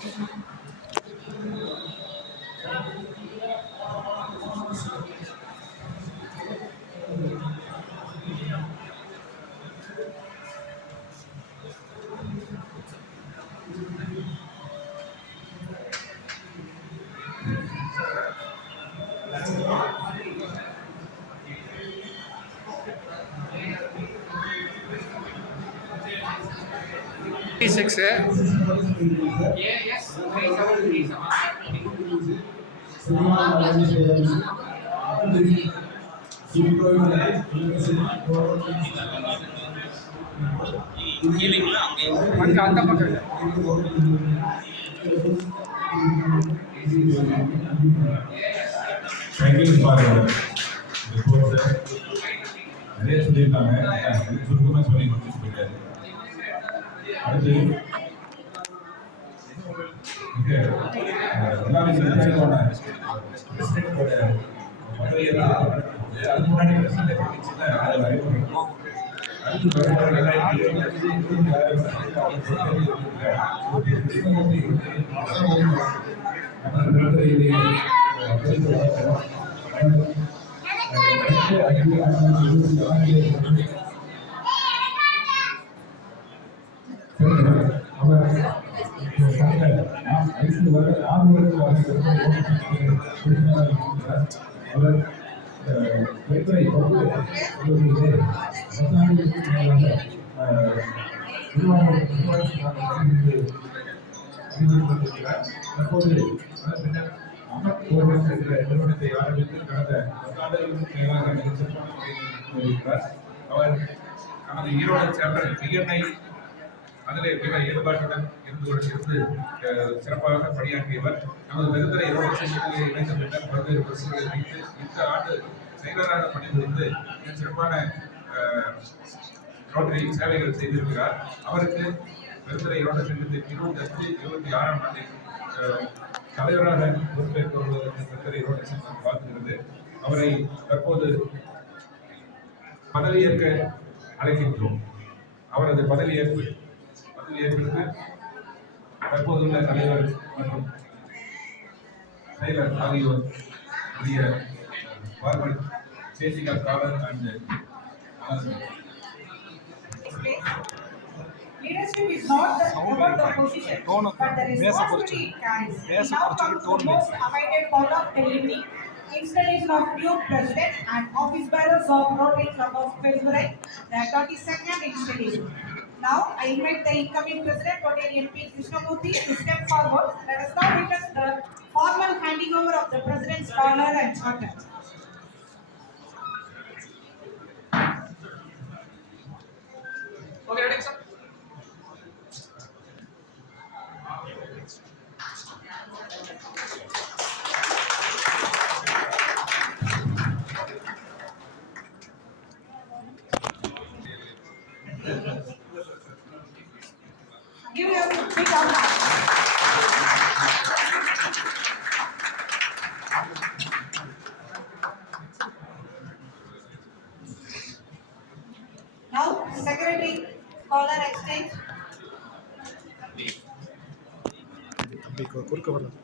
6 அந்த பக்கம் நிறைய சொல்லியிருக்காங்க, சுருக்கமாக சொல்லி முடிச்சு போயிட்டாரு. அடுத்து எல்லாமே பிரச்சனையோட அது முன்னாடி பிரச்சனை அது அறிமுகம். அடுத்து நிறுவனத்தை ஆரம்பித்து கடந்த 10 ஆண்டுகளுக்கு மேலாக அவர் நமது ஈரோடு சேம்பர் பிஎன்ஐ அதிலே மிக ஈடுபாட்டுடன் இருந்து சிறப்பாக பணியாற்றியவர். நமது பெருந்துறை ஈரோடு செயல்களில் இணைந்த பின்னர் பல்வேறு பிரச்சனைகளை வைத்து இந்த ஆண்டு செயலராக பணிபுரிந்து மிக சிறப்பான ரோட்டரி சேவைகள் செய்திருக்கிறார். அவருக்கு பெருந்துறை ஈரோடு சங்கத்தின் 25-26ஆம் ஆண்டில் தலைவராக பொறுப்பேற்க வருவதற்கு பெருந்துறை ஈரோடு சங்கம் பார்க்கிறது. அவரை தற்போது பதவியேற்க அழைக்கின்றோம். அவரது பதவியேற்பிற்கு தற்போதுள்ள தலைவர் மற்றும் செயலர் ஆகியோர் ஃபார்வர்ட் சேசிகா காலர் and leadership is not about the position, but the responsibility it carries. We now come to the most awaited part of the evening, installation of new president and office bearers of Rotary Club of Perurai, the 32nd installation. Now, I invite the incoming president, Rotarian P. Krishnamurthy, to step forward. Let us now witness the formal handing over of the president's honor and charter. Okay, ready, sir? Give you a big applause. Now, secretary, caller exchange. குறுக்க வரலாம்.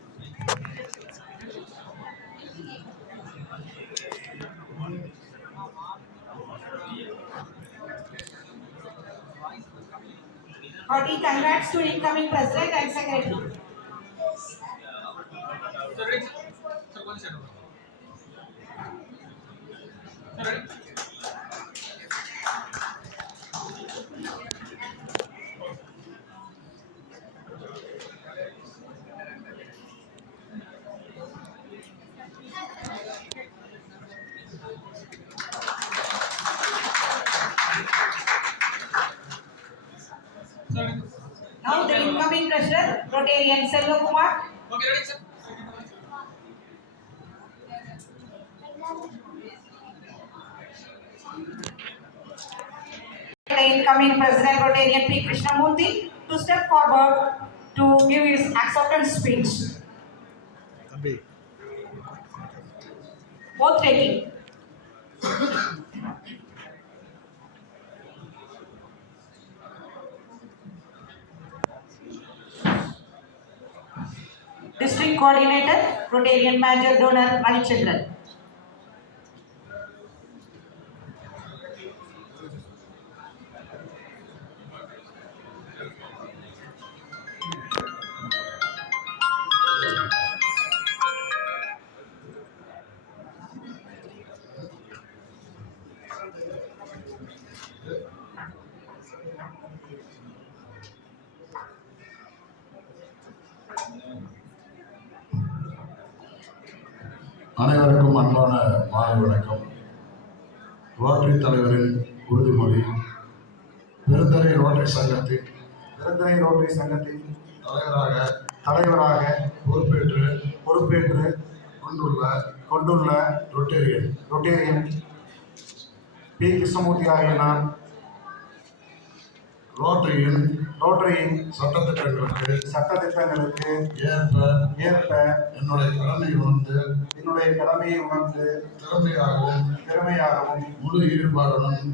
Hearty congrats to incoming president and secretary. Now the incoming president, Rotarian Selva Kumar. Okay, ready, sir? The incoming president, Rotarian P. Krishnamurthy, to step forward to give his acceptance speech. Both taking. District Coordinator, Rotarian Major Donor Manichandran. அனைவருக்கும் அன்பான மாலை வணக்கம். Rotary தலைவரின் உறுதிமொழி. Perundurai rotary சங்கத்தின் தலைவராக பொறுப்பேற்று கொண்டுள்ள ரொட்டேரியன் பி. கிருஷ்ணமூர்த்தி ஆகிய நான் ரோட்டரியின் சட்டத்திட்டங்களுக்கு ஏற்ப என்னுடைய கடமையை உணர்ந்து திறமையாகவும் முழு ஈடுபாடுடனும்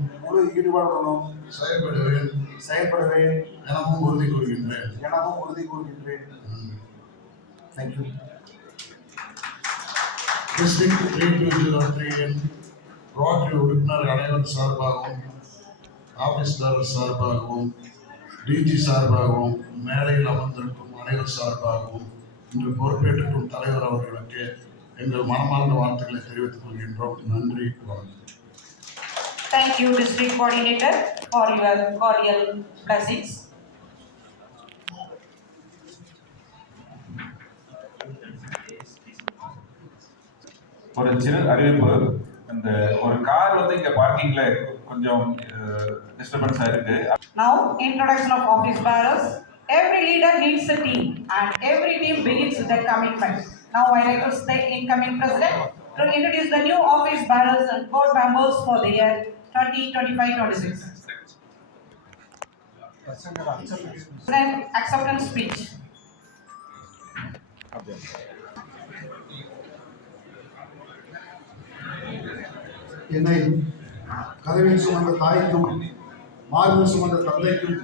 செயல்படுவேன் எனவும் உறுதி கூறுகின்றேன். தேங்க்யூ. டிஸ்ட்ரிக்ட் 3203 ரோட்டரி உறுப்பினர் அனைவர் சார்பாகவும், ஆபீஸ்தாரர் சார்பாகவும், டிஜி சார்பாகவும், மேடையில் அமர்ந்திருக்கும் அனைவர் சார்பாகவும் இன்று பொறுப்பேற்றுக்கும் தலைவர் அவர்களுக்கு எங்கள் மனமார்ந்த வாழ்த்துக்களை தெரிவித்துக் கொள்கின்றோம். நன்றி, வணக்கம். Thank you, District Coordinator, for your cordial blessings. ஒரு சின்ன அறிவிப்பு. இந்த ஒரு கார் இங்க பார்க்கிங்ல கொஞ்சம் டிஸ்டர்பன்ஸா இருக்கு. Now, introduction of office bearers. Every leader needs a team, and every team begins with their commitment. Now, I request the incoming president to introduce the new office bearers and board members for the year 2025-26. President, acceptance speech. என்னை கதவில் சுமந்த தாய்க்கும், மார்பில் சுமந்த தந்தைக்கும்,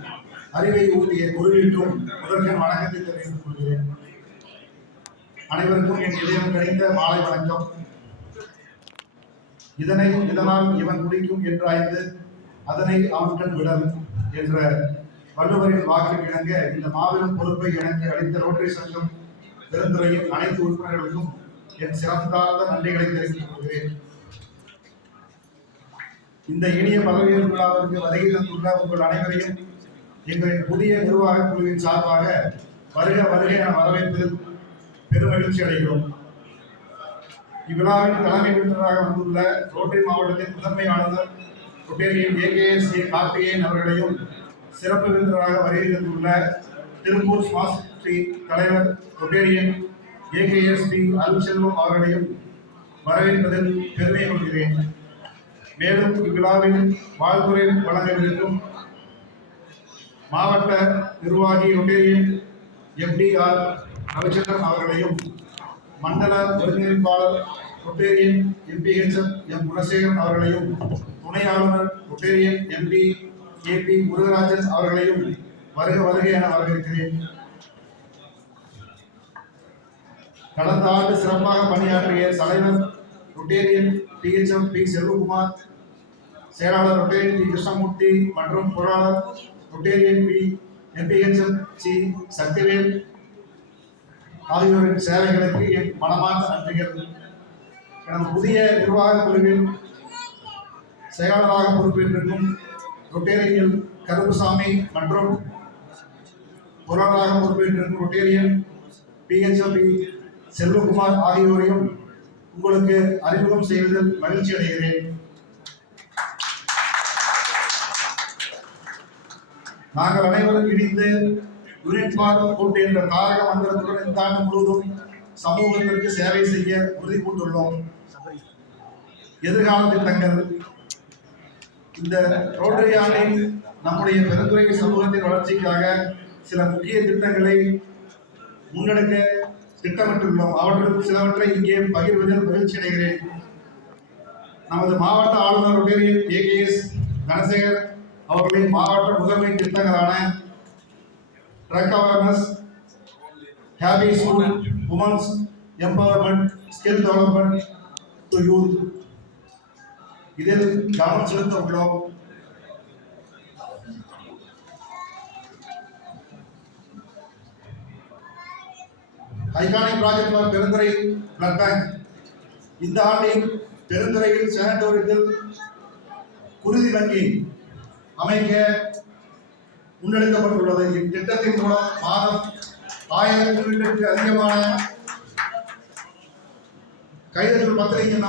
அறிவை ஊட்டிய குருவிற்கும் முதற்கண் வணக்கத்தை தெரிவித்துக் கொள்கிறேன். அனைவருக்கும் என் இதயம் கணிந்த மாலை வணக்கம். இதனால் இவன் குடிக்கும் என்றாய்ந்து அதனை அவன் கண் விடல் என்ற வள்ளுவரின் வாக்கு இணங்க இந்த மாபெரும் பொறுப்பை எனக்கு அளித்த ரோட்டரி சங்கம் பெருந்துறையின் அனைத்து உறுப்பினர்களுக்கும் என் சிறந்தார்ந்த நன்றிகளை தெரிவித்துக் கொள்கிறேன். இந்த இனிய பதவியேற்பு விழாவிற்கு வருகை தந்துள்ள உங்கள் அனைவரையும் எங்களின் புதிய நிர்வாக குழுவின் சார்பாக வருக என வரவேற்பதில் பெருமகிழ்ச்சி அடைகிறோம். இவ்விழாவின் தலைமை விருந்தினராக வந்துள்ள ரோட்டரி மாவட்டத்தின் முதன்மை ஆளுநர் ரொட்டேரியன் AKS கார்த்திகேயன் அவர்களையும், சிறப்பு விருந்தினராக வருகை தந்துள்ள திருப்பூர் ஸ்மார்ட் ஸ்ட்ரீட் தலைவர் ரொட்டேரியன் AKS P. அருள்செல்வம் அவர்களையும் வரவேற்பதில் பெருமை கொள்கிறேன். மேலும் இவ்விழாவில் வாழ்த்துறை வழங்கவிருக்கும் மாவட்ட நிர்வாகி ரொட்டேரியன் FDR ரவிச்சந்திரன் அவர்களையும், மண்டல ஒருங்கிணைப்பாளர் ரொட்டேரியன் MPHF M. குணசேகரன் அவர்களையும், துணை ஆளுநர் ரொட்டேரியன் MP AP முருகராஜன் அவர்களையும் வருக என வரவேற்கிறேன். கடந்த ஆண்டு சிறப்பாக பணியாற்றிய தலைவர் ரொட்டேரியன் THM P. செல்வகுமார், செயலாளர் ரொட்டேரியன் T. கிருஷ்ணமூர்த்தி மற்றும் பொருளாளர் ரொட்டேரியன் MPHM சி. சக்திவேல் ஆகியோரின் சேவைகளுக்கு என் மனமார்ந்த நன்றிகள். எனது புதிய நிர்வாக குழுவில் செயலாளராக பொறுப்பேற்றிருக்கும் ரொட்டேரியன் கருப்புசாமி மற்றும் பொருளாளராக பொறுப்பேற்றிருக்கும் ரொட்டேரியன் PHM P. செல்வகுமார் ஆகியோரையும் உங்களுக்கு அறிமுகம் செய்வதில் மகிழ்ச்சி அடைகிறேன். நாங்கள் அனைவரும் இணைந்து யூனிட் ஃபார் குட் என்ற தாரக மந்திரத்துடன் இந்த ஆண்டு முழுவதும் சமூகத்திற்கு சேவை செய்ய உறுதி பூண்டுள்ளோம். எதிர்கால திட்டங்கள். இந்த ரோட்டரி ஆண்டில் நம்முடைய பெருந்துறை சமூகத்தின் வளர்ச்சிக்காக சில முக்கிய திட்டங்களை முன்னெடுக்க திட்டமிட்டுள்ளோம். அவற்றில் சிலவற்றை இங்கே பகிர்வதில் மகிழ்ச்சி அடைகிறேன். நமது மாவட்ட ஆளுநர் ரொட்டேரியன் AKS தனசேகர் அவர்களின் மாவட்ட முதன்மை திட்டங்களான drug awareness, happy school, women's empowerment, skill development to youth. இதில் கவனம் செலுத்த உள்ளோம். Iconic project for Perundurai blood bank. இந்த ஆண்டில் பெருந்துறையில் சானிட்டோரியத்தில் குருதி வங்கி அமைக்க முன்னெடுக்கப்பட்டுள்ளது. இத்திட்டத்தின் மூலம் மாதம் 1000 யூனிட்டுக்கு அதிகமான கைதட்டல் பத்திரிகை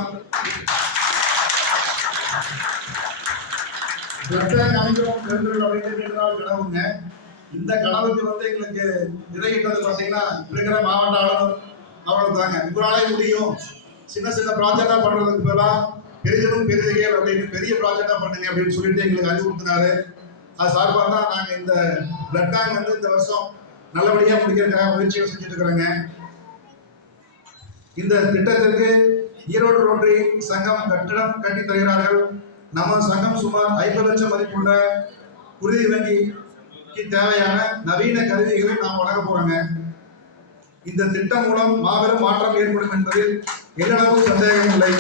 பிளட் பேங்க் அமைக்கிறோம் பெருந்துறை அப்படின்னு கனவுங்க. இந்த கனவுக்கு எங்களுக்கு நிறையிட்டது பார்த்தீங்கன்னா இருக்கிற மாவட்ட ஆளுநர் அவ்வளவு தாங்க. உங்களாலே முடியும், சின்ன சின்ன ப்ராஜெக்டா பண்றதுக்கு பதிலாக பெரிதும் பெரிதுகள் அப்படின்னு பெரிய ப்ராஜெக்டா பண்ணுங்க அப்படின்னு சொல்லிட்டு எங்களுக்கு அறிவுறுத்தினாரு. அது சார்பாக தான் நாங்கள் இந்த பிளட் பேங்க் இந்த வருஷம் நல்லபடியாக முடிக்கிறதுக்காக முயற்சிகள் செஞ்சுட்டு இருக்கிறோங்க. இந்த திட்டத்திற்கு ஈரோடு ரோட்டரி சங்கம் கட்டிடம் கட்டி தருகிறார்கள். நம்ம சங்கம் சுமார் 50 லட்சம் மதிப்புள்ள குருதி வங்கிக்கு தேவையான நவீன கருவிகளை நாம் வழங்க போறோங்க. இந்த திட்டம் மூலம் மாபெரும் மாற்றம் ஏற்படும் என்பதில் எல்லளவு சந்தேகம் இல்லை.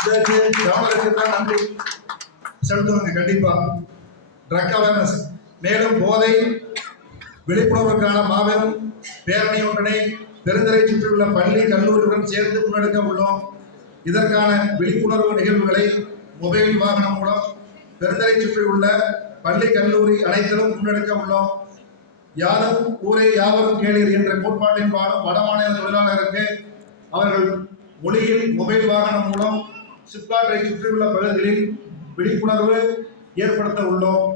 இதற்கு கவர்னருக்கு தான் நன்றி செலுத்துவாங்க கண்டிப்பா. ட்ரக் அவேர்னஸ், மேலும் போதை விழிப்புணர்வுக்கான மாபெரும் பேரணி ஒன்றினை பெருந்துறை சுற்றியுள்ள பள்ளி கல்லூரியுடன் சேர்ந்து முன்னெடுக்க உள்ளோம். இதற்கான விழிப்புணர்வு நிகழ்வுகளை மொபைல் வாகனம் மூலம் பெருந்துறை சுற்றியுள்ள பள்ளி கல்லூரி அனைத்திலும் முன்னெடுக்க உள்ளோம். யாரும் ஊரே யாவரும் கேளீர் என்ற கோட்பாட்டின் பாடம் வடமாநில தொழிலாளருக்கு அவர்கள் மொழியில் மொபைல் வாகனம் மூலம் சிப்காட்டை சுற்றியுள்ள பகுதிகளில் விழிப்புணர்வு ஏற்படுத்த உள்ளோம்.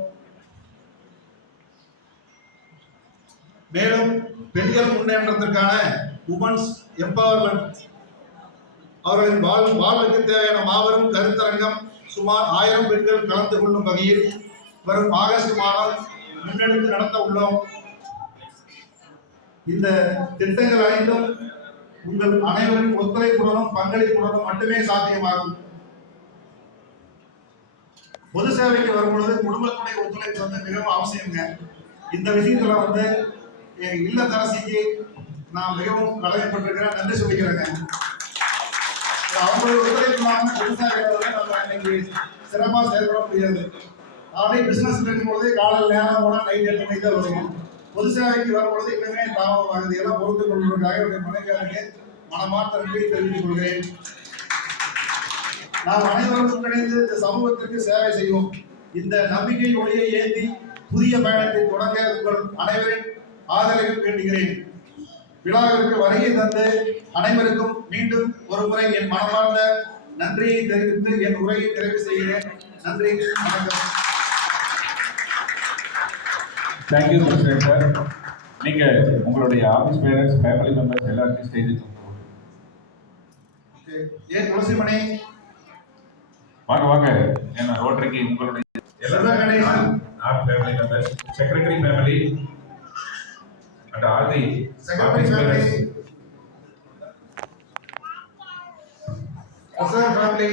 மேலும் பெண்கள் முன்னேற்றத்திற்கான உமன்ஸ் எம்பவர்மெண்ட் அவர்களின் வாழ்வுக்கு தேவையான மாபெரும் கருத்தரங்கம் சுமார் 1000 பெண்கள் கலந்து கொள்ளும் வகையில் வரும் ஆகஸ்ட் மாதம் முன்னெடுத்து நடத்த உள்ளோம். இந்த திட்டங்கள் அனைத்தும் உங்கள் அனைவரின் ஒத்துழைப்புடனும் பங்களிப்புடனும் மட்டுமே சாத்தியமாகும். பொது சேவைக்கு வரும்பொழுது குடும்பத்துடைய ஒத்துழைப்பு மிகவும் அவசியங்க. இந்த விஷயத்துல இல்லத்தரசிக்கு நான் மிகவும் கடமைப்பட்டிருக்கிறேன், நன்றி சொல்லிக்கிறேங்க. அவங்களுடைய ஒத்துழைப்பு இல்லாமல் பொது சேவைகளை நம்ம இன்னைக்கு சிறப்பாக செயல்பட முடியாது. ஆல்ரெடி பிசினஸ் இருக்கும்பொழுது காலையில் நேரம் போனால் நைட் 8 மணிக்கு தான் வருவோம். பொது சேவைக்கு வரும்பொழுது இன்னுமே தாமதமாகுது. எல்லாம் பொறுத்து கொள்வதற்காக என்னுடைய மனைவியாருக்கு மனமார்ந்த நன்றியை தெரிவித்துக் கொள்கிறேன். நாம் அனைவரும் இணைந்து இந்த சமூகத்திற்கு சேவை செய்வோம். இந்த நம்பிக்கை ஒளியை ஏந்தி புதிய பயணத்தை தொடங்க உங்கள் அனைவரின் ஆதரவை வேண்டுகிறேன். விழாவிற்கு வருகை தந்து அனைவருக்கும் மீண்டும் ஒரு முறை என் மனமார்ந்த நன்றியை தெரிவித்து என் உரையை நிறைவு செய்கிறேன். நன்றி, வணக்கம். Thank you president sir. நீங்க உங்களுடைய ஆஃபீஸ் பேரண்ட்ஸ், ஃபேமிலி மெம்பர்ஸ் எல்லாருக்கும் ஸ்டேஜுக்கு ஏன் துளசிமணி வாங்க வாங்க. ஏன்னா ரோட்டரிக்கு உங்களுடைய our family members, secretary family and all the secretary family, Asar family,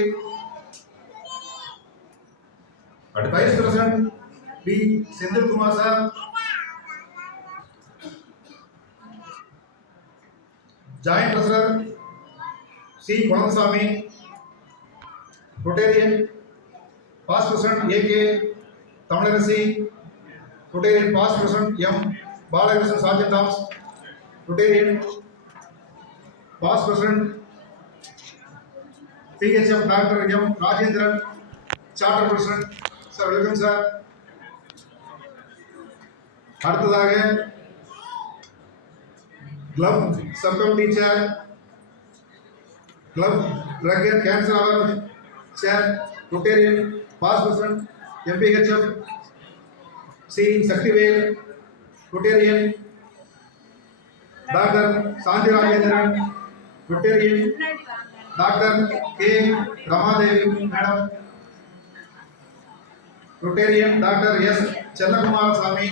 Vice President B. Sindhu Kumar sir, Joint Treasurer C. Palanswamy, Rotarian Past President A.K. Tamilarasi, Rotarian Past President M. Balakrishnan Sergeant Arms, Rotarian Past President PHM Dr. M. Rajendran, Charter President. Sir, welcome sir. அடுத்ததாக Club Subcommittee Chair, Club Drug and Cancer Awareness Chair, Rotarian Past President MPHF C. Saktivel, Rotarian Dr. Sanji Rajendran, Rotarian Dr. K. Ramadevi Madam, Rotarian Dr. S. Channakumar Swami,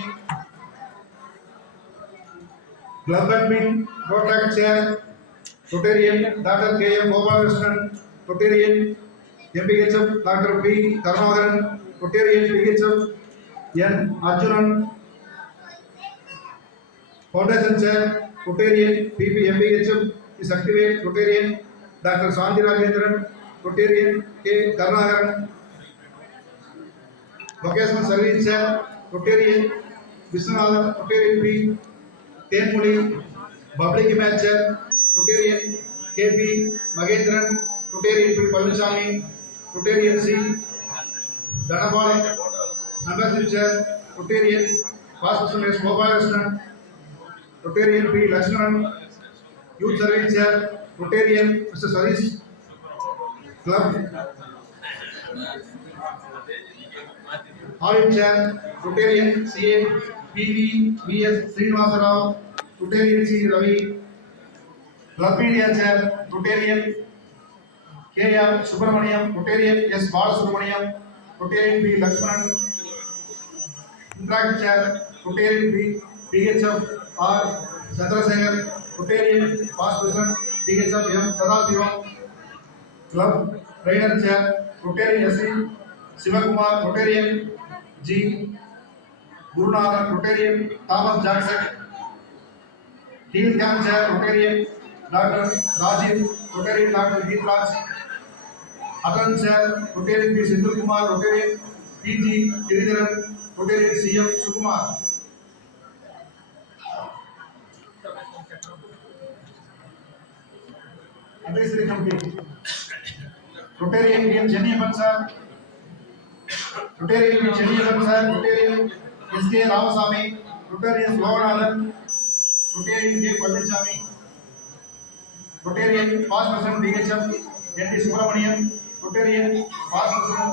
Club Admin Protect Chair, Rotarian Dr. K. M. Gopalakrishnan, Rotarian MPHF Dr. P. Karunakaran, Rotarian PHF N. Arjunan, Foundation Chair, Rotarian PPMBHM is activate Rotarian Dr. Shanti Rajendran, Rotarian K. Karnagaran, Vocational Service Chair, Rotarian Viswanathan, Rotarian P. Tenmuli, Public Image Chair, Rotarian KP Magendran, Rotarian P. Palachami, Rotarian C. Dhanapal, Membership Chair, Rotarian Past Person S. Gopalakrishnan, Rotarian P. Lakshmanan, Youth Service Chair, Rotarian Mr. Sarish Club, Audit Chair, Rotarian CA PV VS Srinivasa Rao, Rotarian C. Ravi, Club Media Chair, Rotarian KR Subramaniam, Rotarian S. Balasubramaniam, Rotarian P. Lakshmanan, Interact Chair, Rotarian P. PHF R. Chandrasekhar, Rotarian Past President PHF M. Sadasivam, Club Trainer Chair, Rotarian S. Sivakumar, Rotarian G. Gurunathan, Rotarian Thomas Jackson, Heel Camp Chair, Rotarian Dr. Rajiv, Rotarian Dr. Geetraj, Akan Chair, Rotarian P. Sindhu Kumar, Rotarian PG Giridharan, Rotarian CM Sukumar. Advisory Committee, Rotarian P. Jenny Bansar, Rotarian P. Jenny Bansar, Rotarian S.K. Ramasamy, Rotarian Loganathan, Rotarian K. Palachami, Rotarian Past President DHM N.D. Subramanian, Rotarian Past President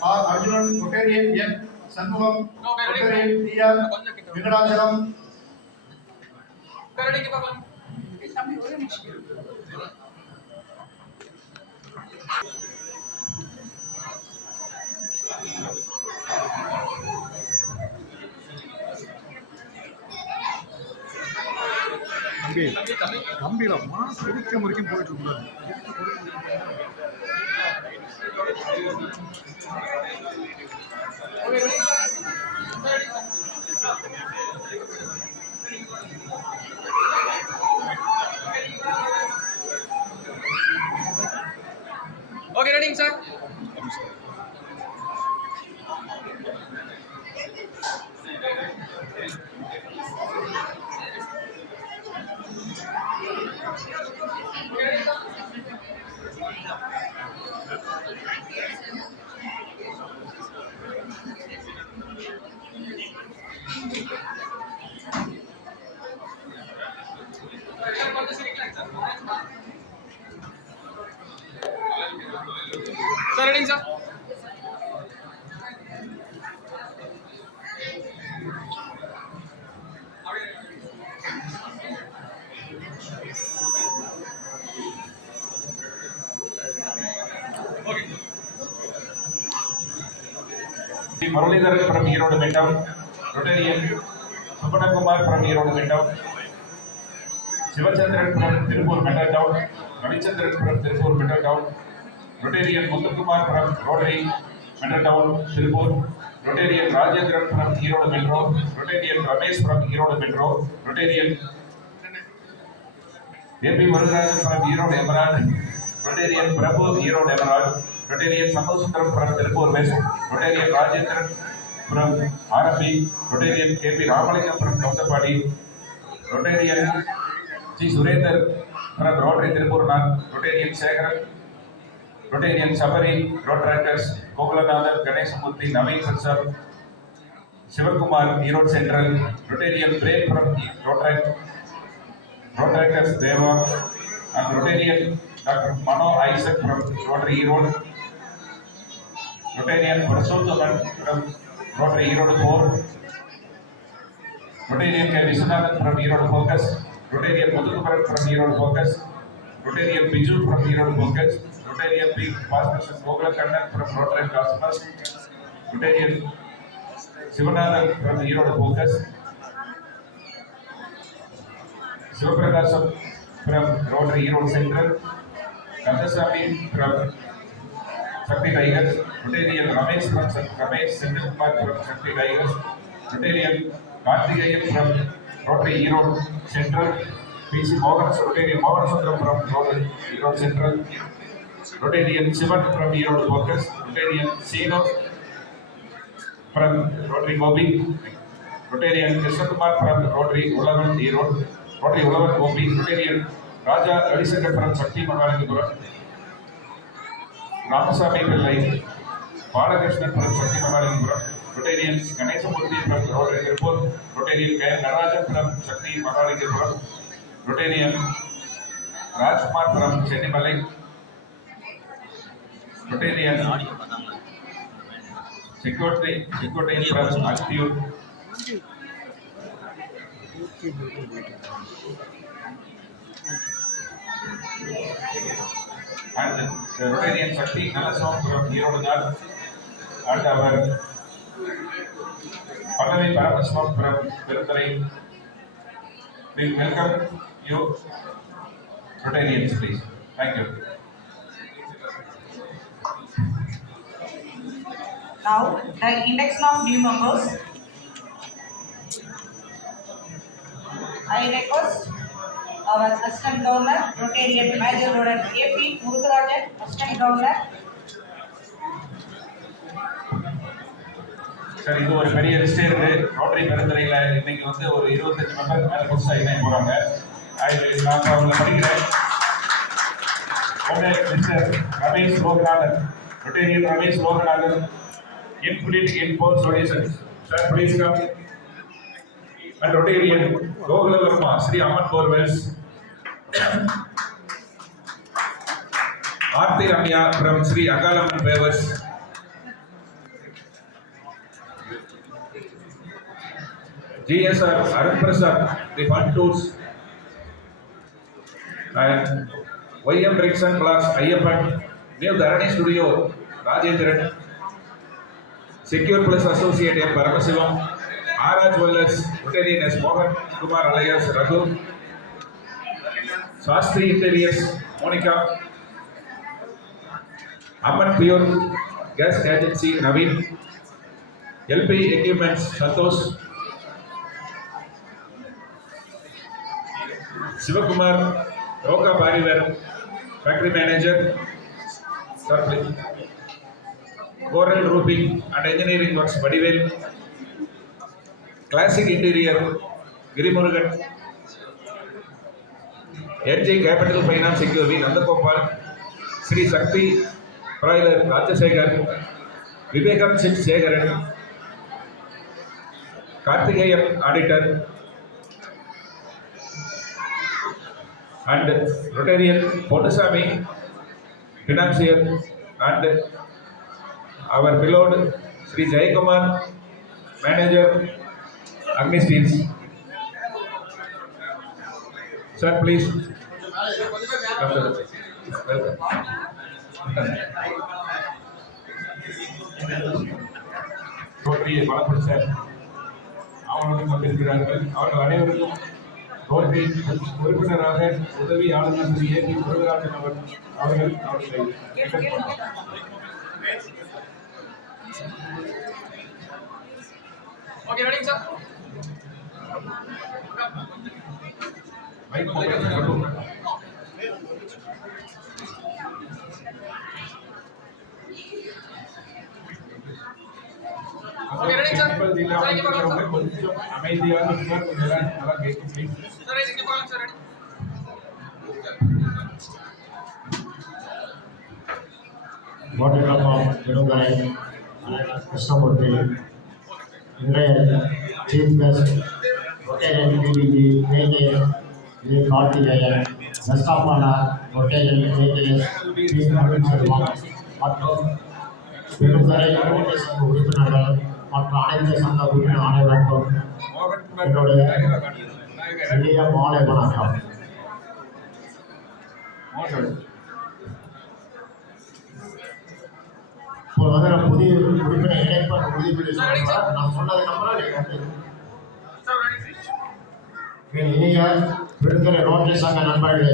R. Arjunan, Rotarian N. Sanmugam, Rotarian T.R. Venkatachalam, கம்பீரமா சுருக்க முறைக்கும் போயிட்டு இருக்காரு. Okay, ready, sir. Sir, ready, sir. Muralidharan from Erode Metam, Rotarian Subhanakumar from Erode Metam, Sivachandran from Tirupur Metal Town, Ravichandran from Tirupur Metal Town, Rotarian Muthukumar from Rotary Metal Town, Tirupur, Rotarian Rajendran from Erode Metro, Rotarian Ramesh from Erode Metro, Rotarian AP Muralidharan from Erode Emerald, Rotarian Prabhu Erode Emerald, Rotarian Samusundram from Tirupur West, Rotarian Rajendran from RP, Rotarian KP Ramalingam from Kautapadi, Rotarian G. Surendra from Rotary Tirupur North, Rotarian Sekhar, Rotarian Sabari, Rotaractors, Gokulanathan, Ganeshamurthy, Naveen Sarsar, Shivakumar, Erode Central, Rotarian Brave from Rotaractors Deva, and Rotarian Dr. Mano Isaac from Rotary Erode, Rotarian Prasothaman from Rotary Erode 4, Rotarian K. Viswanathan from Erode Focus, Rotarian Muthukumaran from Erode Focus, Rotarian Biju from Erode Focus, Rotarian P. Past President Gokulakandan from Rotary Cosmos, Rotarian Sivanathan from Erode Focus, Sivaprakasam from Rotary Erode Central, Kandasamy from Shakti Tigers, Rotarian Ramesh from Ramesh Sendilkumar from Shakti Tigers, Rotarian Karthikeyan from Rotary Erode Central, PC Rotarian Mohanasundram from Erode Central, Rotarian Sivan from Erode Focus, Rotarian Sino from Rotary Gobi, Rotarian Krishnakumar from Rotary Ulavan Erode, Rotary Ulavan Gobi, Rotarian Raja Adisanga from Shakti Mahalingapura, Ramasamy Pillai, Balakrishnan from Shakti Mahalingapura, Rotarian Ganeshamurthy from Rotary Airport, Rotarian K. Narajan from Shakti Mahalingapura, Rotarian Rajkumar from Chennai, Rotarian Secretary from Altitude, and the Rotarian Shakti Nalasam from Hironagar, and our Pallavi Paramaswam from Virutharai. We welcome you, Rotarians, please. Thank you. Now, the induction of new members. I request our Assistant Governor, Rotarian Major Road AP Murugarajan, Assistant Governor. Sir இது ஒரு பெரிய list இருக்கு. Rotary பெருந்துறையில் இன்னைக்கு வந்து ஒரு 25 member மேலே புதுசாக இணைய போகிறாங்க. நான் அவங்களை படிக்கிறேன். Mister Ramesh Loganathan, Rotarian Ramesh Loganathan, input in post solutions. Sir, please come. And Rotarian Gogula Verma, Sri Aman Borwells, Aarti Ramya from Sri Agalam Pavers, GSR Arun Prasad, the Fund Tools, and YM Brixton Blocks Ayyappan, New Dharani Studio, Rajendran, Secure Plus Associate M. Paramasivam, R.R. Jewellers, Rotarian S. Mohan Kumar alias Raghu, Shastri Interiors, Monica, Amman Pure Gas Agency, Naveen, LP Equipments, Santosh, Sivakumar, Roka Parivar, Factory Manager, Sir, please. Coral Roofing and Engineering Works, Vadivel, Classic Interior, Girimurugan, NJ Capital Finance Security, Nandagopal, Sri Shakti Broiler, Rajasekhar, Vivekam Chit Segaran, Karthikeyan Auditor, and Rotarian Ponusamy, Financier, and our beloved Sri Jayakumar, Manager, Agni Steels. Sir, please. Welcome. ரோட்டரியை பலப்படுத்த அவர்களும் கொண்டிருக்கிறார்கள். அவர்கள் அனைவருக்கும் rotary உறுப்பினராக உதவி ஆளுநர் திரு ஏ B Murugarajan அவர்கள் அவர்களை Okay, ready, sir? Okay, ready, sir? கொஞ்சம் அமைதியாக இருந்தால் கொஞ்சம் நல்லா கேட்கும் please. Sir, ready, sir, ready. Kottaikulam Perungarai Krishnamurthy, இன்றைய chief guest Rotarian DDG KKS V Karthikeyan, guest of honour Rotarian KKS P Arun Sharma மற்றும் பெருங்கரை ரோட்டரி சங்க உறுப்பினர்கள் மற்றும் அனைத்து சங்க உறுப்பினர் அனைவருக்கும் என்னுடைய இனிய மாலை வணக்கம். இப்போ வந்து நான் புதிய உறுப்பினர் இணைப்ப உறுதிமொழி சொல்றேன். நான் சொன்னதுக்கு அப்புறம் நீங்கள் இனிய பெருந்துறை ரோட்டரி சங்க நண்பர்களே,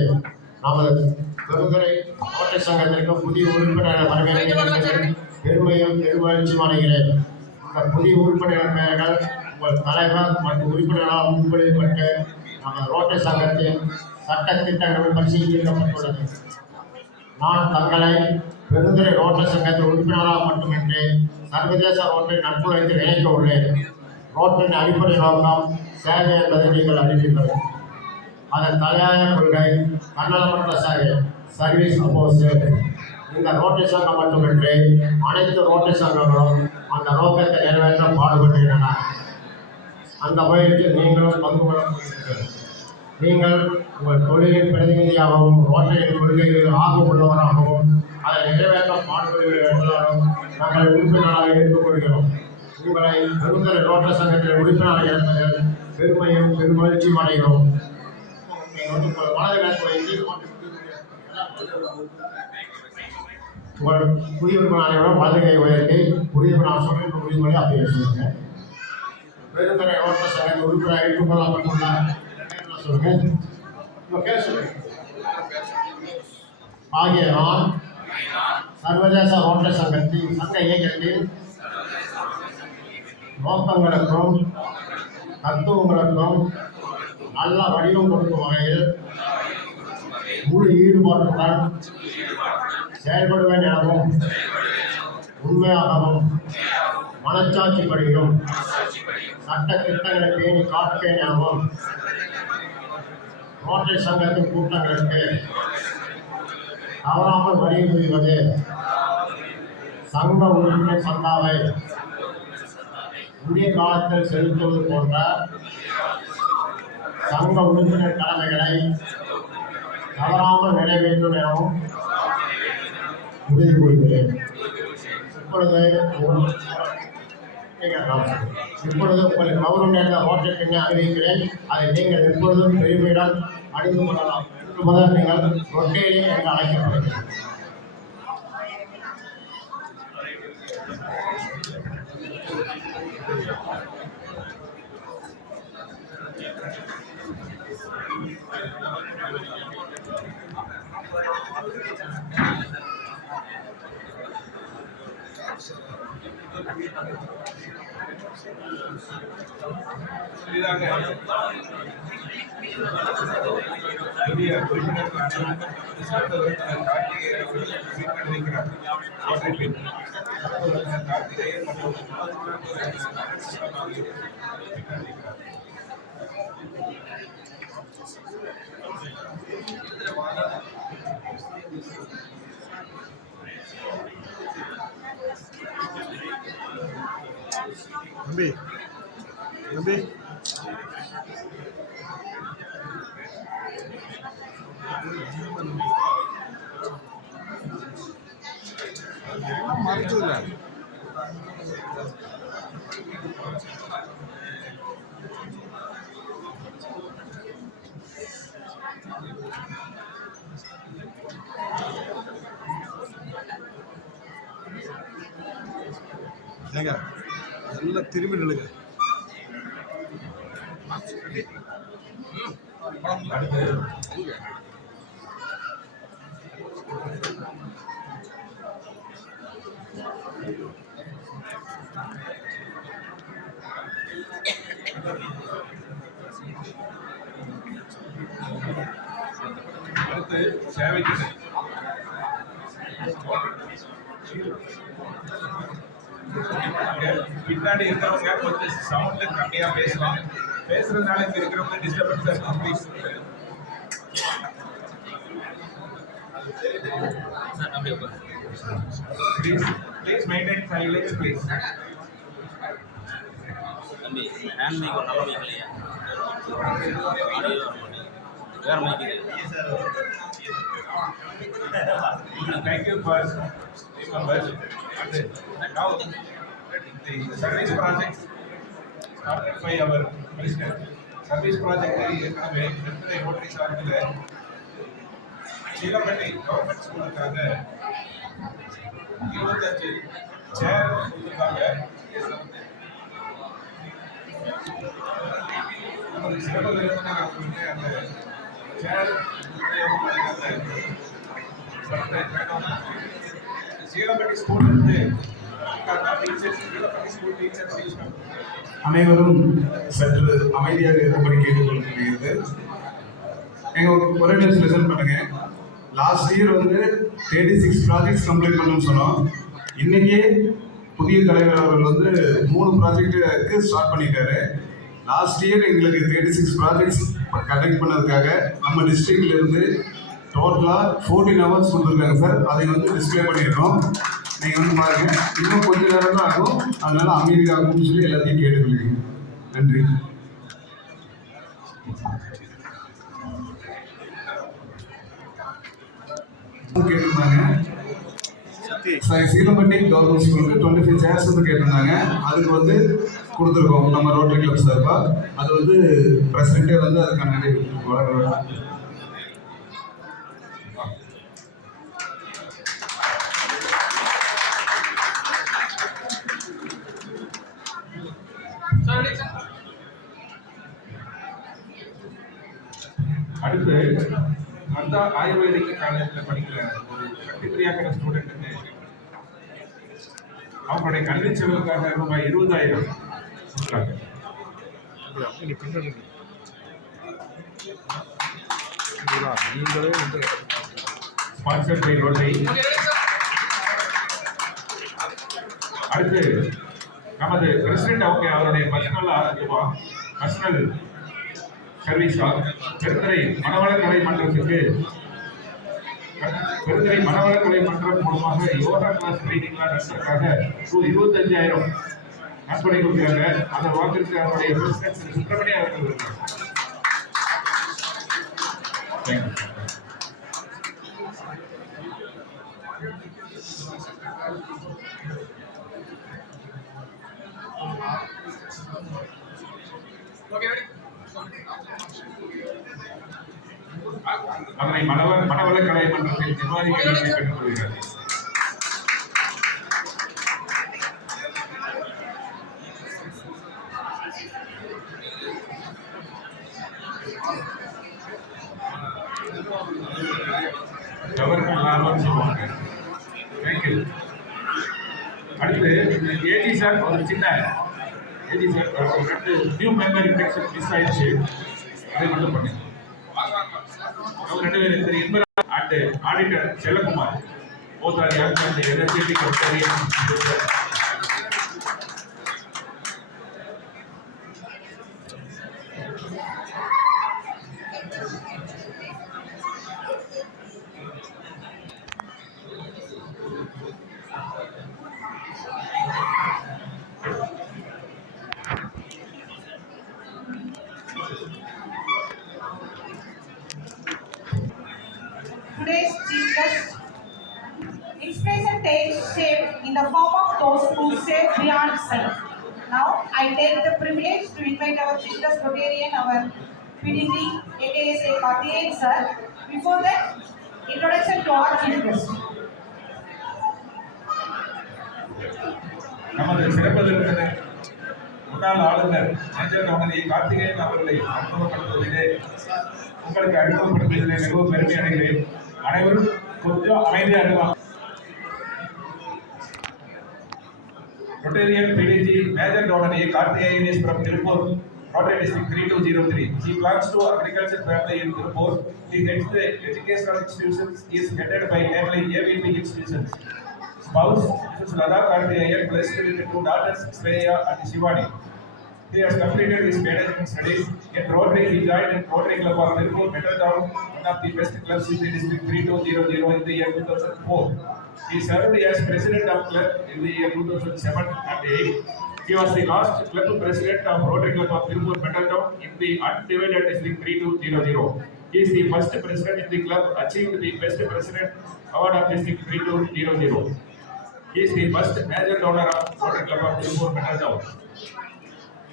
நமது பெருந்துறை ரோட்டரி சங்கத்திற்கு புதிய உறுப்பினர் வரவேற்கிறேன். பெருமையும் பெருமகிழ்ச்சி அடைகிறேன். இந்த புதிய உறுப்பினர் பெயர்கள் உங்கள் தலைவர் மற்றும் உறுப்பினரால் முன்மொழியப்பட்டு நமது ரோட்டரி சங்கத்தின் சட்ட திட்டங்கள் பரிசீலிக்கப்பட்டுள்ளது. நான் தங்களை பெருந்துறை ரோட்டரி சங்கத்தின் உறுப்பினராக மட்டுமின்றி சர்வதேச ரோட்டரி நட்புறத்தில் இணைக்க உள்ளேன். ரோட்டரின் அடிப்படை நோக்கம் சேவை என்பதை நீங்கள் அறிவீர்கள். அதன் தலையாய கொள்கை தன்னலமற்ற சேவை, சர்வீஸ் அப்போசிட். இந்த ரோட்டரி சங்கம் மட்டுமின்றி அனைத்து ரோட்டரி சங்கங்களும் அந்த நோக்கத்தை நிறைவேற்ற பாடுபடுகின்றன. அந்த முயற்சியில் நீங்களும் பங்கு கொள்ள போகிறீர்கள். நீங்கள் உங்கள் தொழிலின் பிரதிநிதியாகவும் ரோட்டரியின் கொள்கைகளில் ஆர்வம் உள்ளவராகவும் அதை நிறைவேற்ற பாடுபடுகிற என்பதாலும் நாங்கள் உறுப்பினராக ஏற்றுக்கொள்கிறோம். உங்களை பெருந்துறை ரோட்டரி சங்கத்தில் உறுப்பினராக இருப்பதில் பெருமையும் பெருமகிழ்ச்சியும் அடைகிறோம். நீங்கள் வலது கணக்கு வைத்து உங்கள் குடியுரிமையாளர்களும் வலது கை உயர்த்தி குடியுரிமையாளர் சொல்லி உறுதிமொழி அப்படியே சொல்லுங்க. பெருந்துறை ரோட்டரி சங்கத்தில் உறுப்பினராக ஏற்றுக்கொள்ளப்பட்டுள்ள சொல்லுங்க. ஆகிய நான் சர்வதேச ரோட்டரி சங்கத்தின் சங்க இயக்கத்தின் நோக்கங்களுக்கும் தத்துவங்களுக்கும் நல்ல வடிவம் கொடுக்கும் வகையில் முழு ஈடுபாட்டுடன் செயல்படுவேன் எனவும் உண்மையாகவும் மனச்சாட்சிப்படியும் சட்ட திட்டங்களை பேணி காப்பேன் எனவும் ரோட்டரி சங்கத்தின் கூட்டங்களுக்கு தவறாமல் வரி புரிவது, சங்க உறுப்பினர் சந்தாவை உரிய காலத்தில் செலுத்துவது போன்ற சங்க உறுப்பினர் கடமைகளை தவறாமல் நிறைவேற்றும் எனவும் உறுதி கூறுகிறேன். இப்பொழுது உங்களை கௌரவம் நேர்ந்த ரோட்டரி பெண்ணை அறிவிக்கிறேன். அதை நீங்கள் எப்பொழுதும் பெருமையுடன் அணிந்து கொள்ளலாம். இன்று முதல் நீங்கள் ரொட்டேரி என்று அழைக்கப்படுகிறீர்கள். புதிய உறுப்பினர் சிறந்த உறுப்பினர் கார்த்திகேயன் அவர்கள் அறிவிக்கிறார். கார்த்திகேயன் மற்றும் தம்பி தம்பி மறைச்சதில்ல. ஏங்க எல்லாம் திரும்பி நில்லுங்க. அடுத்து சேவைக்கு பின்னாடி இருக்கிறவங்க கொஞ்சம் சவுண்ட் கம்மியா பேசலாம். பேசுறதுனால இங்க இருக்கிறவங்க டிஸ்டர்பன்ஸ் இருக்கும். Please maintain silence, please. தம்பி ஹேண்ட் மைக் ஒரு நல்ல மைக் இல்லையா? ஆடியோ வேற மைக் இது. Thank you for members. Now the service project started by our president. Service project ஏற்கனவே வெற்றி ரோட்டரி சார்பில் சீலப்பட்டி கவர்மெண்ட் ஸ்கூலுக்காக 25 சேர் கொடுத்துருக்காங்க. நமது சிறப்பு விருந்தினர் அவர்களுக்கு அந்த சேர் சீலப்பட்டி ஸ்கூல் இருந்து ஸ்கூல் டீச்சர் ப்ளீஸ் கம். அனைவரும் சற்று அமைதியாக இருக்கும்படி கேட்டுக்கொள்ளப்படுகிறது. எங்க ஒரே நியூஸ் லிசன் பண்ணுங்க. லாஸ்ட் இயர் வந்து 36 ப்ராஜெக்ட்ஸ் கம்ப்ளீட் பண்ணணும்னு சொன்னோம். இன்னைக்கு புதிய தலைவர் அவர்கள் வந்து 3 ப்ராஜெக்டுக்கு ஸ்டார்ட் பண்ணிட்டாரு. லாஸ்ட் இயர் எங்களுக்கு 36 ப்ராஜெக்ட்ஸ் கண்டக்ட் பண்ணதுக்காக நம்ம டிஸ்ட்ரிக்ட்ல இருந்து டோட்டலாக 14 ஹவர்ஸ் கொடுத்துருக்காங்க சார். அதை வந்து டிஸ்பிளே பண்ணியிருக்கோம். நீங்கள் வந்து பாருங்க, இன்னும் கொஞ்ச நேரம் தான் ஆகும். அதனால அமைதியாகும்னு சொல்லி எல்லாத்தையும் கேட்டுக்கொள்கிறேன். நன்றி. கேட்டிருந்தாங்க சீலம்பட்டி கவர்மெண்ட் ஸ்கூலுக்கு 25 சேர்ஸ் வந்து கேட்டிருந்தாங்க. அதுக்கு வந்து கொடுத்துருக்கோம் நம்ம ரோட்டரி கிளப் சார்பாக. அது வந்து பிரசிடென்ட்டே வந்து அதுக்கான வழங்குறாங்க. Sir ready sir. அடுத்து அந்த ஆயுர்வேதிக் காலேஜில் படிக்கிற ஒரு 33 ஸ்டூடெண்ட்டுக்கு அவங்களுடைய கல்வி செலவுக்காக ரூபாய் 20,000 கொடுத்தாங்க. நீங்களே வந்து sponsored by Rotary. Okay ready sir. அடுத்து நமது பிரசிடென்ட் அவங்க அவருடைய பர்சனல் சர்வீஸா பெருந்துறை மனவளக்கலை மன்றத்துக்கு பெருந்துறை மனவளக்கலை மன்றம் மூலமாக யோகா கிளாஸ் ட்ரைனிங்லாம் நடத்துறதுக்காக 25,000 நன்கொடை கொடுக்குறாங்க. அதை வாங்கிட்டு அவருடைய பிரசிடென்ட் சுப்பிரமணிய அவர்கள் இருக்காங்க. Okay ready. அதனை மனவளக்கலை மன்றத்தில் நிர்வாகிகள் பெற்றுக் கொள்கிறார். கவர்மெண்ட் லாபம்னு சொல்லுவாங்க. தேங்க்யூ. அடுத்து ஏஜி சார் ஒரு சின்ன AG sir 2 new member induction miss ஆயிடுச்சு. அதை மட்டும் பண்ணி அவங்க 2 பேரும் Thiru Inbaraj and auditor Sellakumar both are young and energetic Rotarians. Today's chief guest inspiration takes shape in the form of those who save beyond self. Now, I take the privilege to invite our chief guest Rotarian, our PDG, AKSA Karthikeyan sir. Before that, introduction to our chief guest. நமது சிறப்பு விருந்தினர் முன்னாள் ஆளுநர் major governor Karthikeyan அவர்களை அறிமுகப்படுத்துவதிலே உங்களுக்கு அறிமுகப்படுத்துவதிலே மிகவும் பெருமை அடைகிறேன். அனைவரும் கொஞ்சம் அமைதியாக இருக்கலாம். Rotarian PDG Major Donor A. Karthikeyan is from Tirupur, Rotary District 3203. He belongs to agriculture family in Tirupur. He heads the educational institutions. He is headed by namely AVP institutions. Spouse Mrs. Radha Karthikeyan, blessed with 2 daughters, Shreya and Shivani. He has completed his management studies. In Rotary, he joined in Rotary Club of Tirupur, Metal Town, one of the best clubs in the district 3200 in the year 2004. He served as president of club in the year 2007 and 8. He was the last club president of Rotary Club of Tirupur, Metal Town in the undivided district 3200. He is the first president in the club achieved the best president award of district 3200. He is the first major donor of Rotary Club of Tirupur, Metal Town.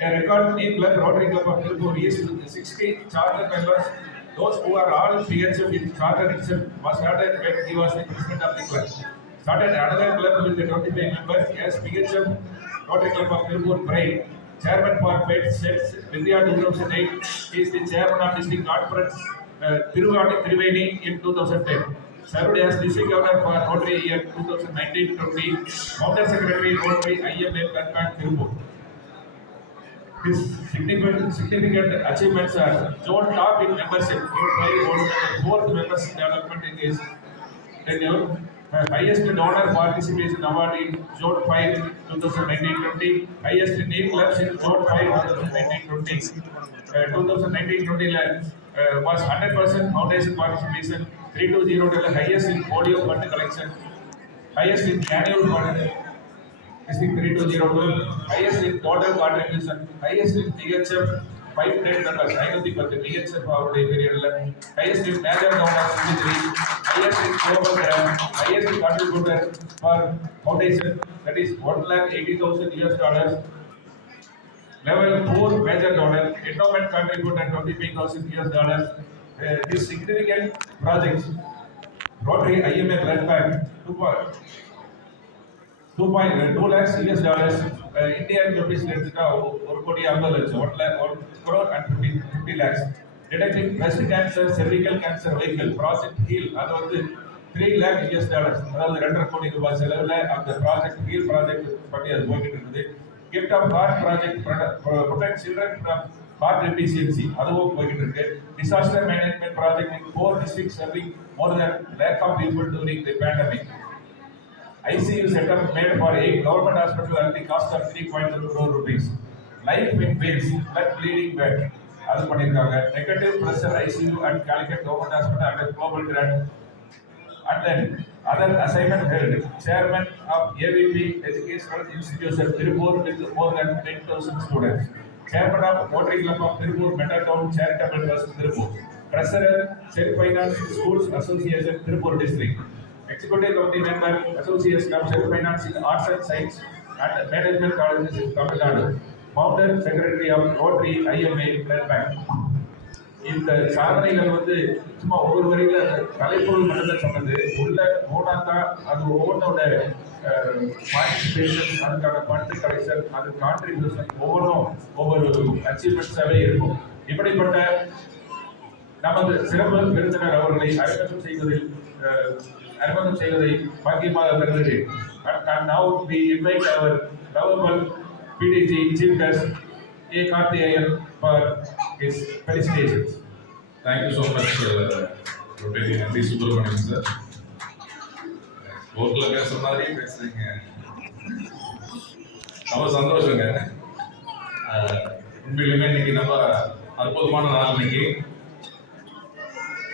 A record in club Rotary Club of Tirupur is 60 charter members. Those who are all PHF with charter itself was started when he was the president of the club. Started another club with the 25 members as PHF Rotary Club of Tirupur Pride. Chairman for Pet Sets Vidya 2008. He is the chairman of district conference Tiruvani Triveni in 2010. served as district governor for Rotary year 2019-20, founder secretary Rotary IMA Blood Bank Tirupur. His significant achievements are Zone top in membership, fourth members development in his tenure, highest donor participation award in Zone 5 2019-20, highest name clubs in Zone 5 2019-20. 2019-20 was 100% foundation participation, 320 the highest in polio fund collection, highest in annual fund, highest in total contribution, highest in PHF 5 trade members, 50% PHF அவருடைய பீரியட்ல, highest in major donors 23, highest in global grant, highest contributor for foundation, that is $1,80,000. Level 4 major donor, endowment contributor $25,000. This significant project, Rotary IMA Blood Bank, $2 lakhs, Indian rupees எடுத்துட்டா 1,50,00,000, 1 crore and 50 lakhs. Detecting breast cancer, cervical cancer vehicle, project HEAL, அது வந்து $3 lakh, அதாவது 2.5 கோடி ரூபாய் செலவுல அந்த project HEAL project பண்ணி அது போயிட்டு இருக்குது. Gift of Heart project, protect children from heart deficiency, அதுவும் போயிட்டு இருக்கு. Disaster management project in 4 districts serving more than lakh of people during the pandemic. ICU setup made for 8 government hospitals at the cost of 3.2 crore rupees. Life in Wales, blood bleeding bed, அது பண்ணிருக்காங்க. Negative pressure ICU at Calicut Government Hospital under global grant. And then other assignment held, chairman of AVP Educational Institution Tirupur with more than 10,000 students. Chairman of Rotary Club of Tirupur Metatown Charitable Trust Tirupur. President Self-Finance Schools Association Tirupur District. Executive Committee Member Association of Self-Finance in Arts and Science and Management Colleges in Tamil Nadu. Founder Secretary of Rotary IMA Blood Bank. இந்த சாதனைகள் வந்து சும்மா ஒவ்வொரு வரையில தலைப்பொருள் மட்டும்தான் சொன்னது, உள்ள போனாக்கா அது ஒவ்வொன்றோட பார்ட்டிசிபேஷன், அதுக்கான ஃபண்ட் கலெக்ஷன், அது கான்ட்ரிபியூஷன் ஒவ்வொன்றும் ஒவ்வொரு அச்சீவ்மெண்ட்ஸாகவே இருக்கும். இப்படிப்பட்ட நமது சிறப்பு விருந்தினர் அவர்களை அறிமுகம் செய்வதை பாக்கியமாக கருதுகிறேன். And now we invite our lovable PDG Chief Guest A. Karthikeyan for his felicitations. Thank you so much, Rotary MD Subramanian sir. ஓட்டுல பேசுற மாதிரியே பேசுறீங்க, ரொம்ப சந்தோஷங்க. உண்மையிலுமே இன்னைக்கு நம்ம அற்புதமான நாள். இன்னைக்கு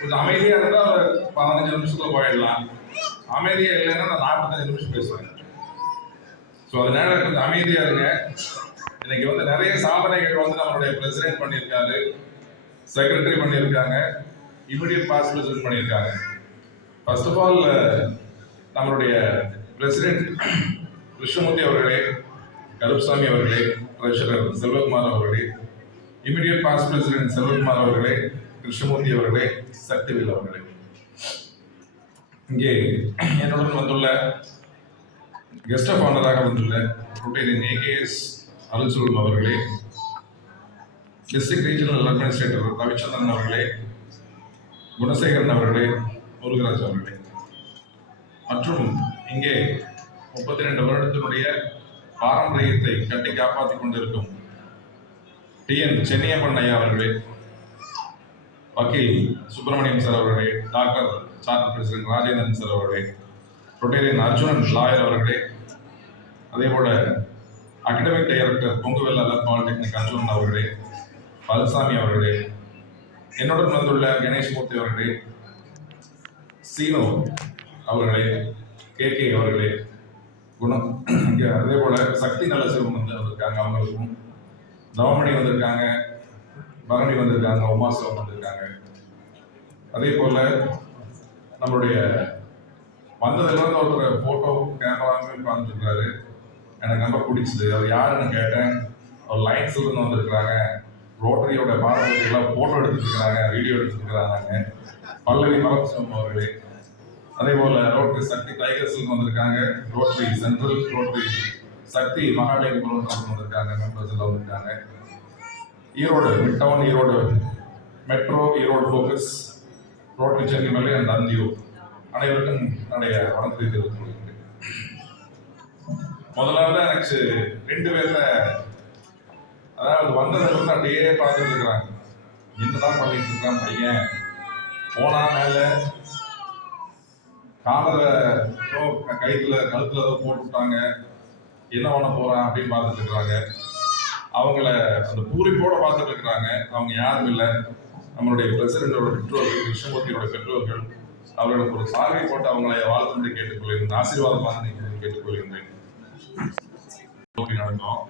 கொஞ்சம் அமைதியா இருந்தா ஒரு 15 நிமிஷத்துல போயிடலாம், அமைதியா இல்லைன்னா நான் 45 நிமிஷம் பேசுவேன். ஸோ அதனால கொஞ்சம் அமைதியா இருங்க. இன்னைக்கு வந்து நிறைய சாதனைகள் வந்து நம்மளுடைய பிரசிடென்ட் பண்ணியிருக்காரு, செக்ரட்டரி பண்ணியிருக்காங்க, இமிடியட் பாஸ் பிரசிடென்ட் பண்ணியிருக்காங்க. ஃபர்ஸ்ட் ஆஃப் ஆல் நம்மளுடைய பிரசிடென்ட் கிருஷ்ணமூர்த்தி அவர்களே, கருப்புசாமி அவர்களே, ட்ரெஷரர் செல்வகுமார் அவர்களே, இமிடியட் பாஸ் பிரசிடென்ட் செல்வகுமார் அவர்களே, கிருஷ்ணமூர்த்தி அவர்களே, சக்திவேல் அவர்களே, இங்கே என்னுடன் வந்துள்ள கெஸ்ட் ஆஃப் ஆனராக வந்துள்ள ரொட்டேரியன் ஏகேஎஸ் அருள்சுருள் அவர்களே, டிஸ்ட்ரிக்ட் ரீஜனல் அட்மினிஸ்ட்ரேட்டர் ரவிச்சந்திரன் அவர்களே, குணசேகரன் அவர்களே, முருகராஜ் அவர்களே, மற்றும் இங்கே 32 வருடத்தினுடைய பாரம்பரியத்தை கட்டி காப்பாற்றிக் கொண்டிருக்கும் டிஎன் சென்னியப்பன் ஐயா அவர்களே, வக்கீல் சுப்பிரமணியம் சார் அவர்களே, doctor charter president Rajendran sir அவர்களே, ரொட்டேரியன் அர்ஜுனன் லாயர் அவர்களே, அதே போல அகடமிக் டைரக்டர் பொங்குவெல் அல்ல பாலிடெக்னிக் அர்ஜுனன் அவர்களே, பழனிசாமி அவர்களே, என்னுடன் வந்துள்ள கணேஷ்மூர்த்தி அவர்களே, சீனோ அவர்களே, கே அவர்களே, குணம், அதே போல சக்தி நலசிவம் வந்து வந்திருக்காங்க, அவங்களுக்கும் நவமணி வந்திருக்காங்க, பரணி வந்திருக்காங்க, உமாசிவம் வந்திருக்காங்க. அதே போல நம்மளுடைய வந்ததுலேருந்து ஒருத்தர் ஃபோட்டோ கேமராவுமே பார்த்துருக்காரு, எனக்கு ரொம்ப பிடிச்சது. அவர் யாருன்னு கேட்டேன், அவர் லைன்ஸ்லேருந்து வந்திருக்கிறாங்க, ரோட்டரியோட பாரம்பரியெல்லாம் ஃபோட்டோ எடுத்துருக்கிறாங்க, வீடியோ எடுத்துருக்கிறாங்க, பல்லவி மரசிவம் அவர்களே. அதே போல் ரோட்டரி சக்தி டைகர்ஸ்லேருந்து வந்திருக்காங்க, Rotary central, Rotary Sakthi Mahalingapuram வந்திருக்காங்க, மெம்பர்ஸ் எல்லாம் வந்திருக்காங்க. Erode mid town, Erode metro, Erode focus, Rotary Chennimalai and Anthiyur அனைவருக்கும் என்னுடைய வணக்கத்தை தெரிவித்துக் கொள்கிறேன். முதலாவது எனக்கு 2 பேர்ல, அதாவது வந்ததுல இருந்து அப்படியே பார்த்துட்டு இருக்கிறாங்க. என்னதான் பண்ணிட்டு இருக்கான் பையன், போனா மேல காலரை கைத்துல கழுத்துல போட்டு விட்டாங்க, என்ன பண்ண போறான் அப்படின்னு பார்த்துட்டு இருக்கிறாங்க. அவங்கள அந்த பூரிப்போட பார்த்துட்டு இருக்கிறாங்க. அவங்க யாரும் இல்லை, நம்மளுடைய பிரசிடண்டோட பெற்றோர்கள், கிருஷ்ணமூர்த்தியோட பெற்றோர்கள். அவர்களுக்கு ஒரு சால்வை போட்டு அவங்களை வாழ்த்து கேட்டுக்கொள்கிறேன், ஆசீர்வாதமாக கேட்டுக்கொள்கின்றேன். நடந்தோம்.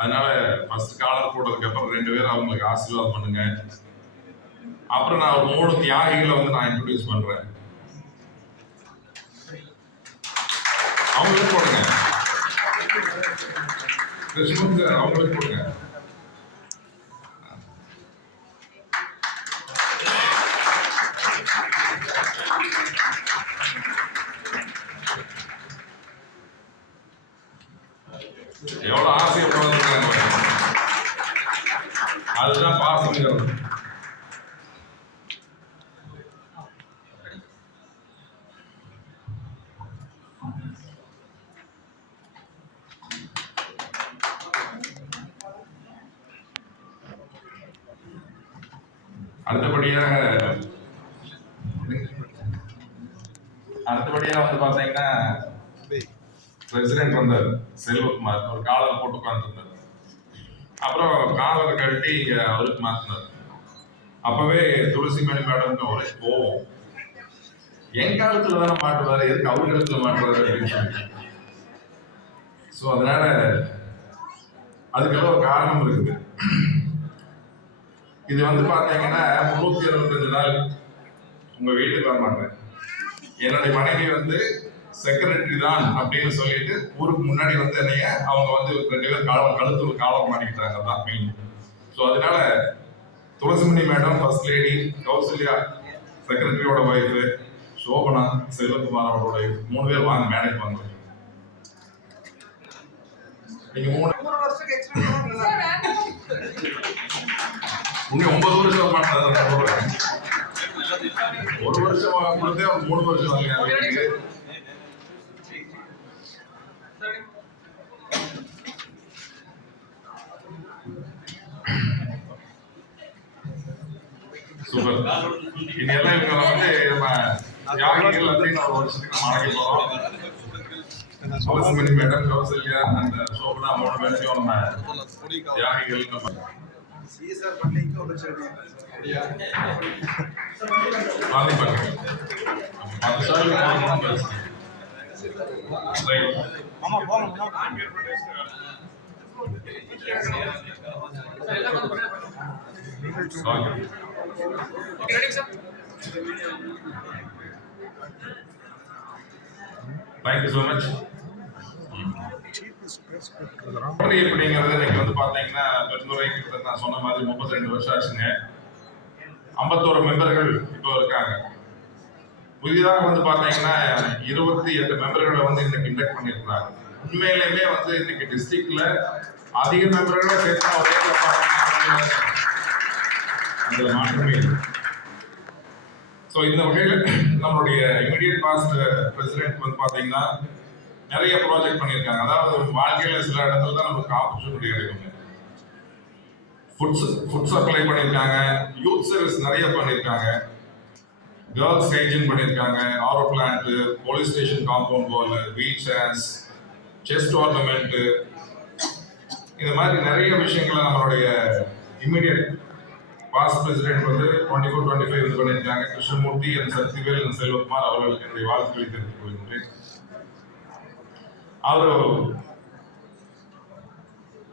அதனால ஃபர்ஸ்ட் காலர் போட்டதுக்கு அப்புறம் 2 பேரும் அவங்களுக்கு ஆசீர்வாதம் பண்ணுங்க. அப்புறம் நான் ஒரு 3 தியாகிகளை வந்து நான் இன்ட்ரோடியூஸ் பண்றேன். அவங்களுக்கு போடுங்க, கிருஷ்ணமூர்த்தி அவங்களுக்கு போடுங்க. எவ்வளவு ஆசைப்படுறாங்க, அதுதான் பாசங்கிறது. அடுத்தபடியாக வந்து பாத்தீங்கன்னா பிரசிடென்ட் வந்தார் செல்வகுமார், ஒரு காலர் போட்டு உட்கார்ந்துருந்தார். அப்புறம் காலரை கழட்டி அவருக்கு மாத்தினார். அப்பவே துளசிமணி மேடம் ஒரே கோவம், என் காலத்துல தானே மாட்டுவாரு, எதுக்கு அவர் காலத்துல மாட்டுவாரு அப்படின்னு சொல்லி. ஸோ அதனால அதுக்கெல்லாம் ஒரு காரணம் இருக்குது. இது வந்து பாத்தீங்கன்னா 365 நாள் உங்க வீட்டுக்கு வர மாட்டேன். என்னுடைய மனைவி வந்து செக்ரட்டரி தான் அப்படின்னு சொல்லிட்டு ஊருக்கு முன்னாடி வந்து என்னைய அவங்க வந்து 2 பேர் கழுத்துல காலம் மாட்டிக்கிட்டாங்க. தான் மெயின். ஸோ அதனால Thulasimani madam first lady, Kousalya செக்ரட்டரியோட ஒய்ஃபு, சோபனா செல்வகுமார் அவரோட 3 பேர் வாங்க மேடைக்கு வாங்க. நீங்க 3 வருஷத்துக்கு எக்ஸ்பீரியன்ஸ் உங்க 9 வருஷம் மாட்டாங்க, 1 வருஷம் கொடுத்தே 3 வருஷம் வாங்க. சூப்பர். இதெல்லாம் இவங்க வந்து நம்ம தியாகிகள் அப்படின்னு ஒரு வருஷத்துக்கு நம்ம அழைக்க போறோம். துளசிமணி மேடம், கௌசல்யா அந்த சோபனா 3 பேரையும் நம்ம தியாகிகள் நம்ம Thank you so much. எப்படிங்கிறது நீங்க வந்து பாத்தீங்கன்னா பெருந்துறை கிட்ட நான் சொன்ன மாதிரி 32 வருஷம் ஆச்சுங்க. 51 மெம்பர்கள் இப்போ இருக்காங்க. புதிதாக வந்து பாத்தீங்கன்னா 28 மெம்பர்களை வந்து இன்னைக்கு இன்டெக்ட் பண்ணிருக்காங்க. உண்மையிலேயே வந்து இன்னைக்கு டிஸ்ட்ரிக்ட்ல அதிக மெம்பர்களை சேர்த்தா ஒரே அதுல மாற்றமே இல்லை. ஸோ இந்த வகையில் நம்மளுடைய இமிடியட் பாஸ்ட் பிரசிடென்ட் வந்து பார்த்தீங்கன்னா நிறைய ப்ராஜெக்ட் பண்ணியிருக்காங்க. அதாவது வாழ்க்கையில் சில இடத்துல தான் நமக்கு ஆப்பர்ச்சுனிட்டி கிடைக்குங்க. ஃபுட் சப்ளை பண்ணியிருக்காங்க, யூத் சர்வீஸ் நிறைய பண்ணியிருக்காங்க, கேர்ள்ஸ் ஹைஜின் பண்ணியிருக்காங்க, RO plant, police station compound wall, beach hands, chess tournament, இந்த மாதிரி நிறைய விஷயங்களை நம்மளுடைய இமிடியட் பாஸ்ட் பிரசிடென்ட் வந்து 24-25 இது பண்ணியிருக்காங்க. கிருஷ்ணமூர்த்தி அண்ட் சக்திவேல் அண்ட் செல்வகுமார் அவர்களுக்கு என்னுடைய வாழ்த்துக்களை தெரிவித்துக் கொள்கின்றேன். அவர்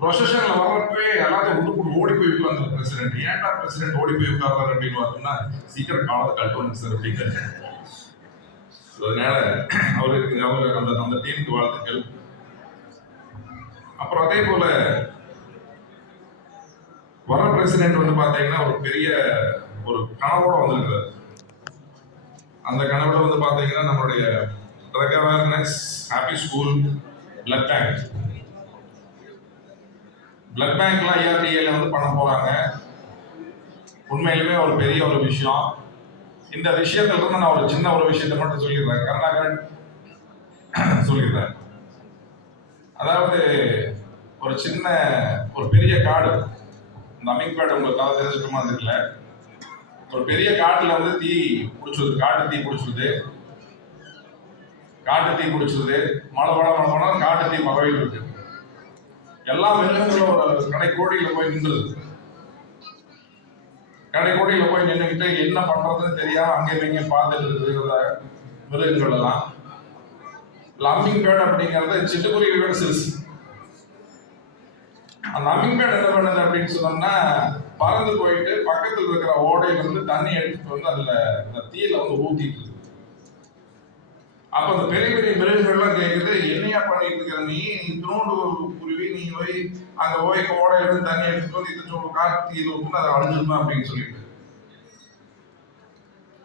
ப்ரொசஷன்ல வரப்பே எல்லாத்தையும் உள்ளுக்குள்ள ஓடி போய் உட்கார்ந்து பிரசிடென்ட், ஏன்டா பிரசிடென்ட் ஓடி போய் உட்கார்றாரு அப்படின்னு பார்த்தோம்னா சீக்கிரம் காலத்தை கட்டுவாங்க சார் அப்படிங்கிறாரு. அதனால அவருக்கு அந்த டீமுக்கு வாழ்த்துக்கள். அப்புறம் அதே போல வர பிரசிடென்ட் வந்து பாத்தீங்கன்னா ஒரு பெரிய ஒரு கனவோட வந்திருக்கிறார். அந்த கனவோட வந்து பாத்தீங்கன்னா நம்மளுடைய drug awareness, happy school, blood bank. Blood பேங்க்லாம் IRDA வந்து பண்ண போறாங்க. உண்மையிலுமே ஒரு பெரிய ஒரு விஷயம். இந்த விஷயத்துல இருந்து நான் ஒரு சின்ன ஒரு விஷயத்தை மட்டும் சொல்லிடுறேன். கருணாகரன் சொல்லிடுறேன். அதாவது ஒரு பெரிய காடு, இந்த அமிங்பேடு உங்களுக்காக தெரிஞ்சுக்கணுமா தெரியல. ஒரு பெரிய காட்டுல வந்து தீ பிடிச்சது, காட்டு தீ பிடிச்சது, மழை காட்டு தீ பகவையில் இருக்கு. எல்லா மிருகங்களும் ஒரு கடைக்கோடியில போய் நின்றுது. கடைக்கோடியில போய் நின்றுக்கிட்டு என்ன பண்றதுன்னு தெரியாம அங்கேயும் இங்கேயும் பார்த்துட்டு இருக்கிற மிருகங்கள் எல்லாம் அம்மிங்பேடு அப்படிங்கிறது சிட்டுக்குருவியோட சிறுசு. அந்த அம்மிங்பேடு என்ன பண்ணுது அப்படின்னு சொன்னோம்னா, பறந்து போயிட்டு பக்கத்தில் இருக்கிற ஓடையில இருந்து தண்ணி எடுத்துட்டு வந்து அதுல இந்த தீயில வந்து ஊத்திட்டு. அப்ப அந்த பெரிய பெரிய மிருகங்கள்லாம் கேட்குது, என்னையா பண்ணிட்டு இருக்கிற நீ, இத்தனோண்டு குருவி, நீ போய் அங்க போய் ஓடையில இருந்து தண்ணி எடுத்துட்டு வந்து இது காட்டு தீயில ஊத்துன்னு அதை அழிஞ்சிருமா அப்படின்னு சொல்லிட்டு.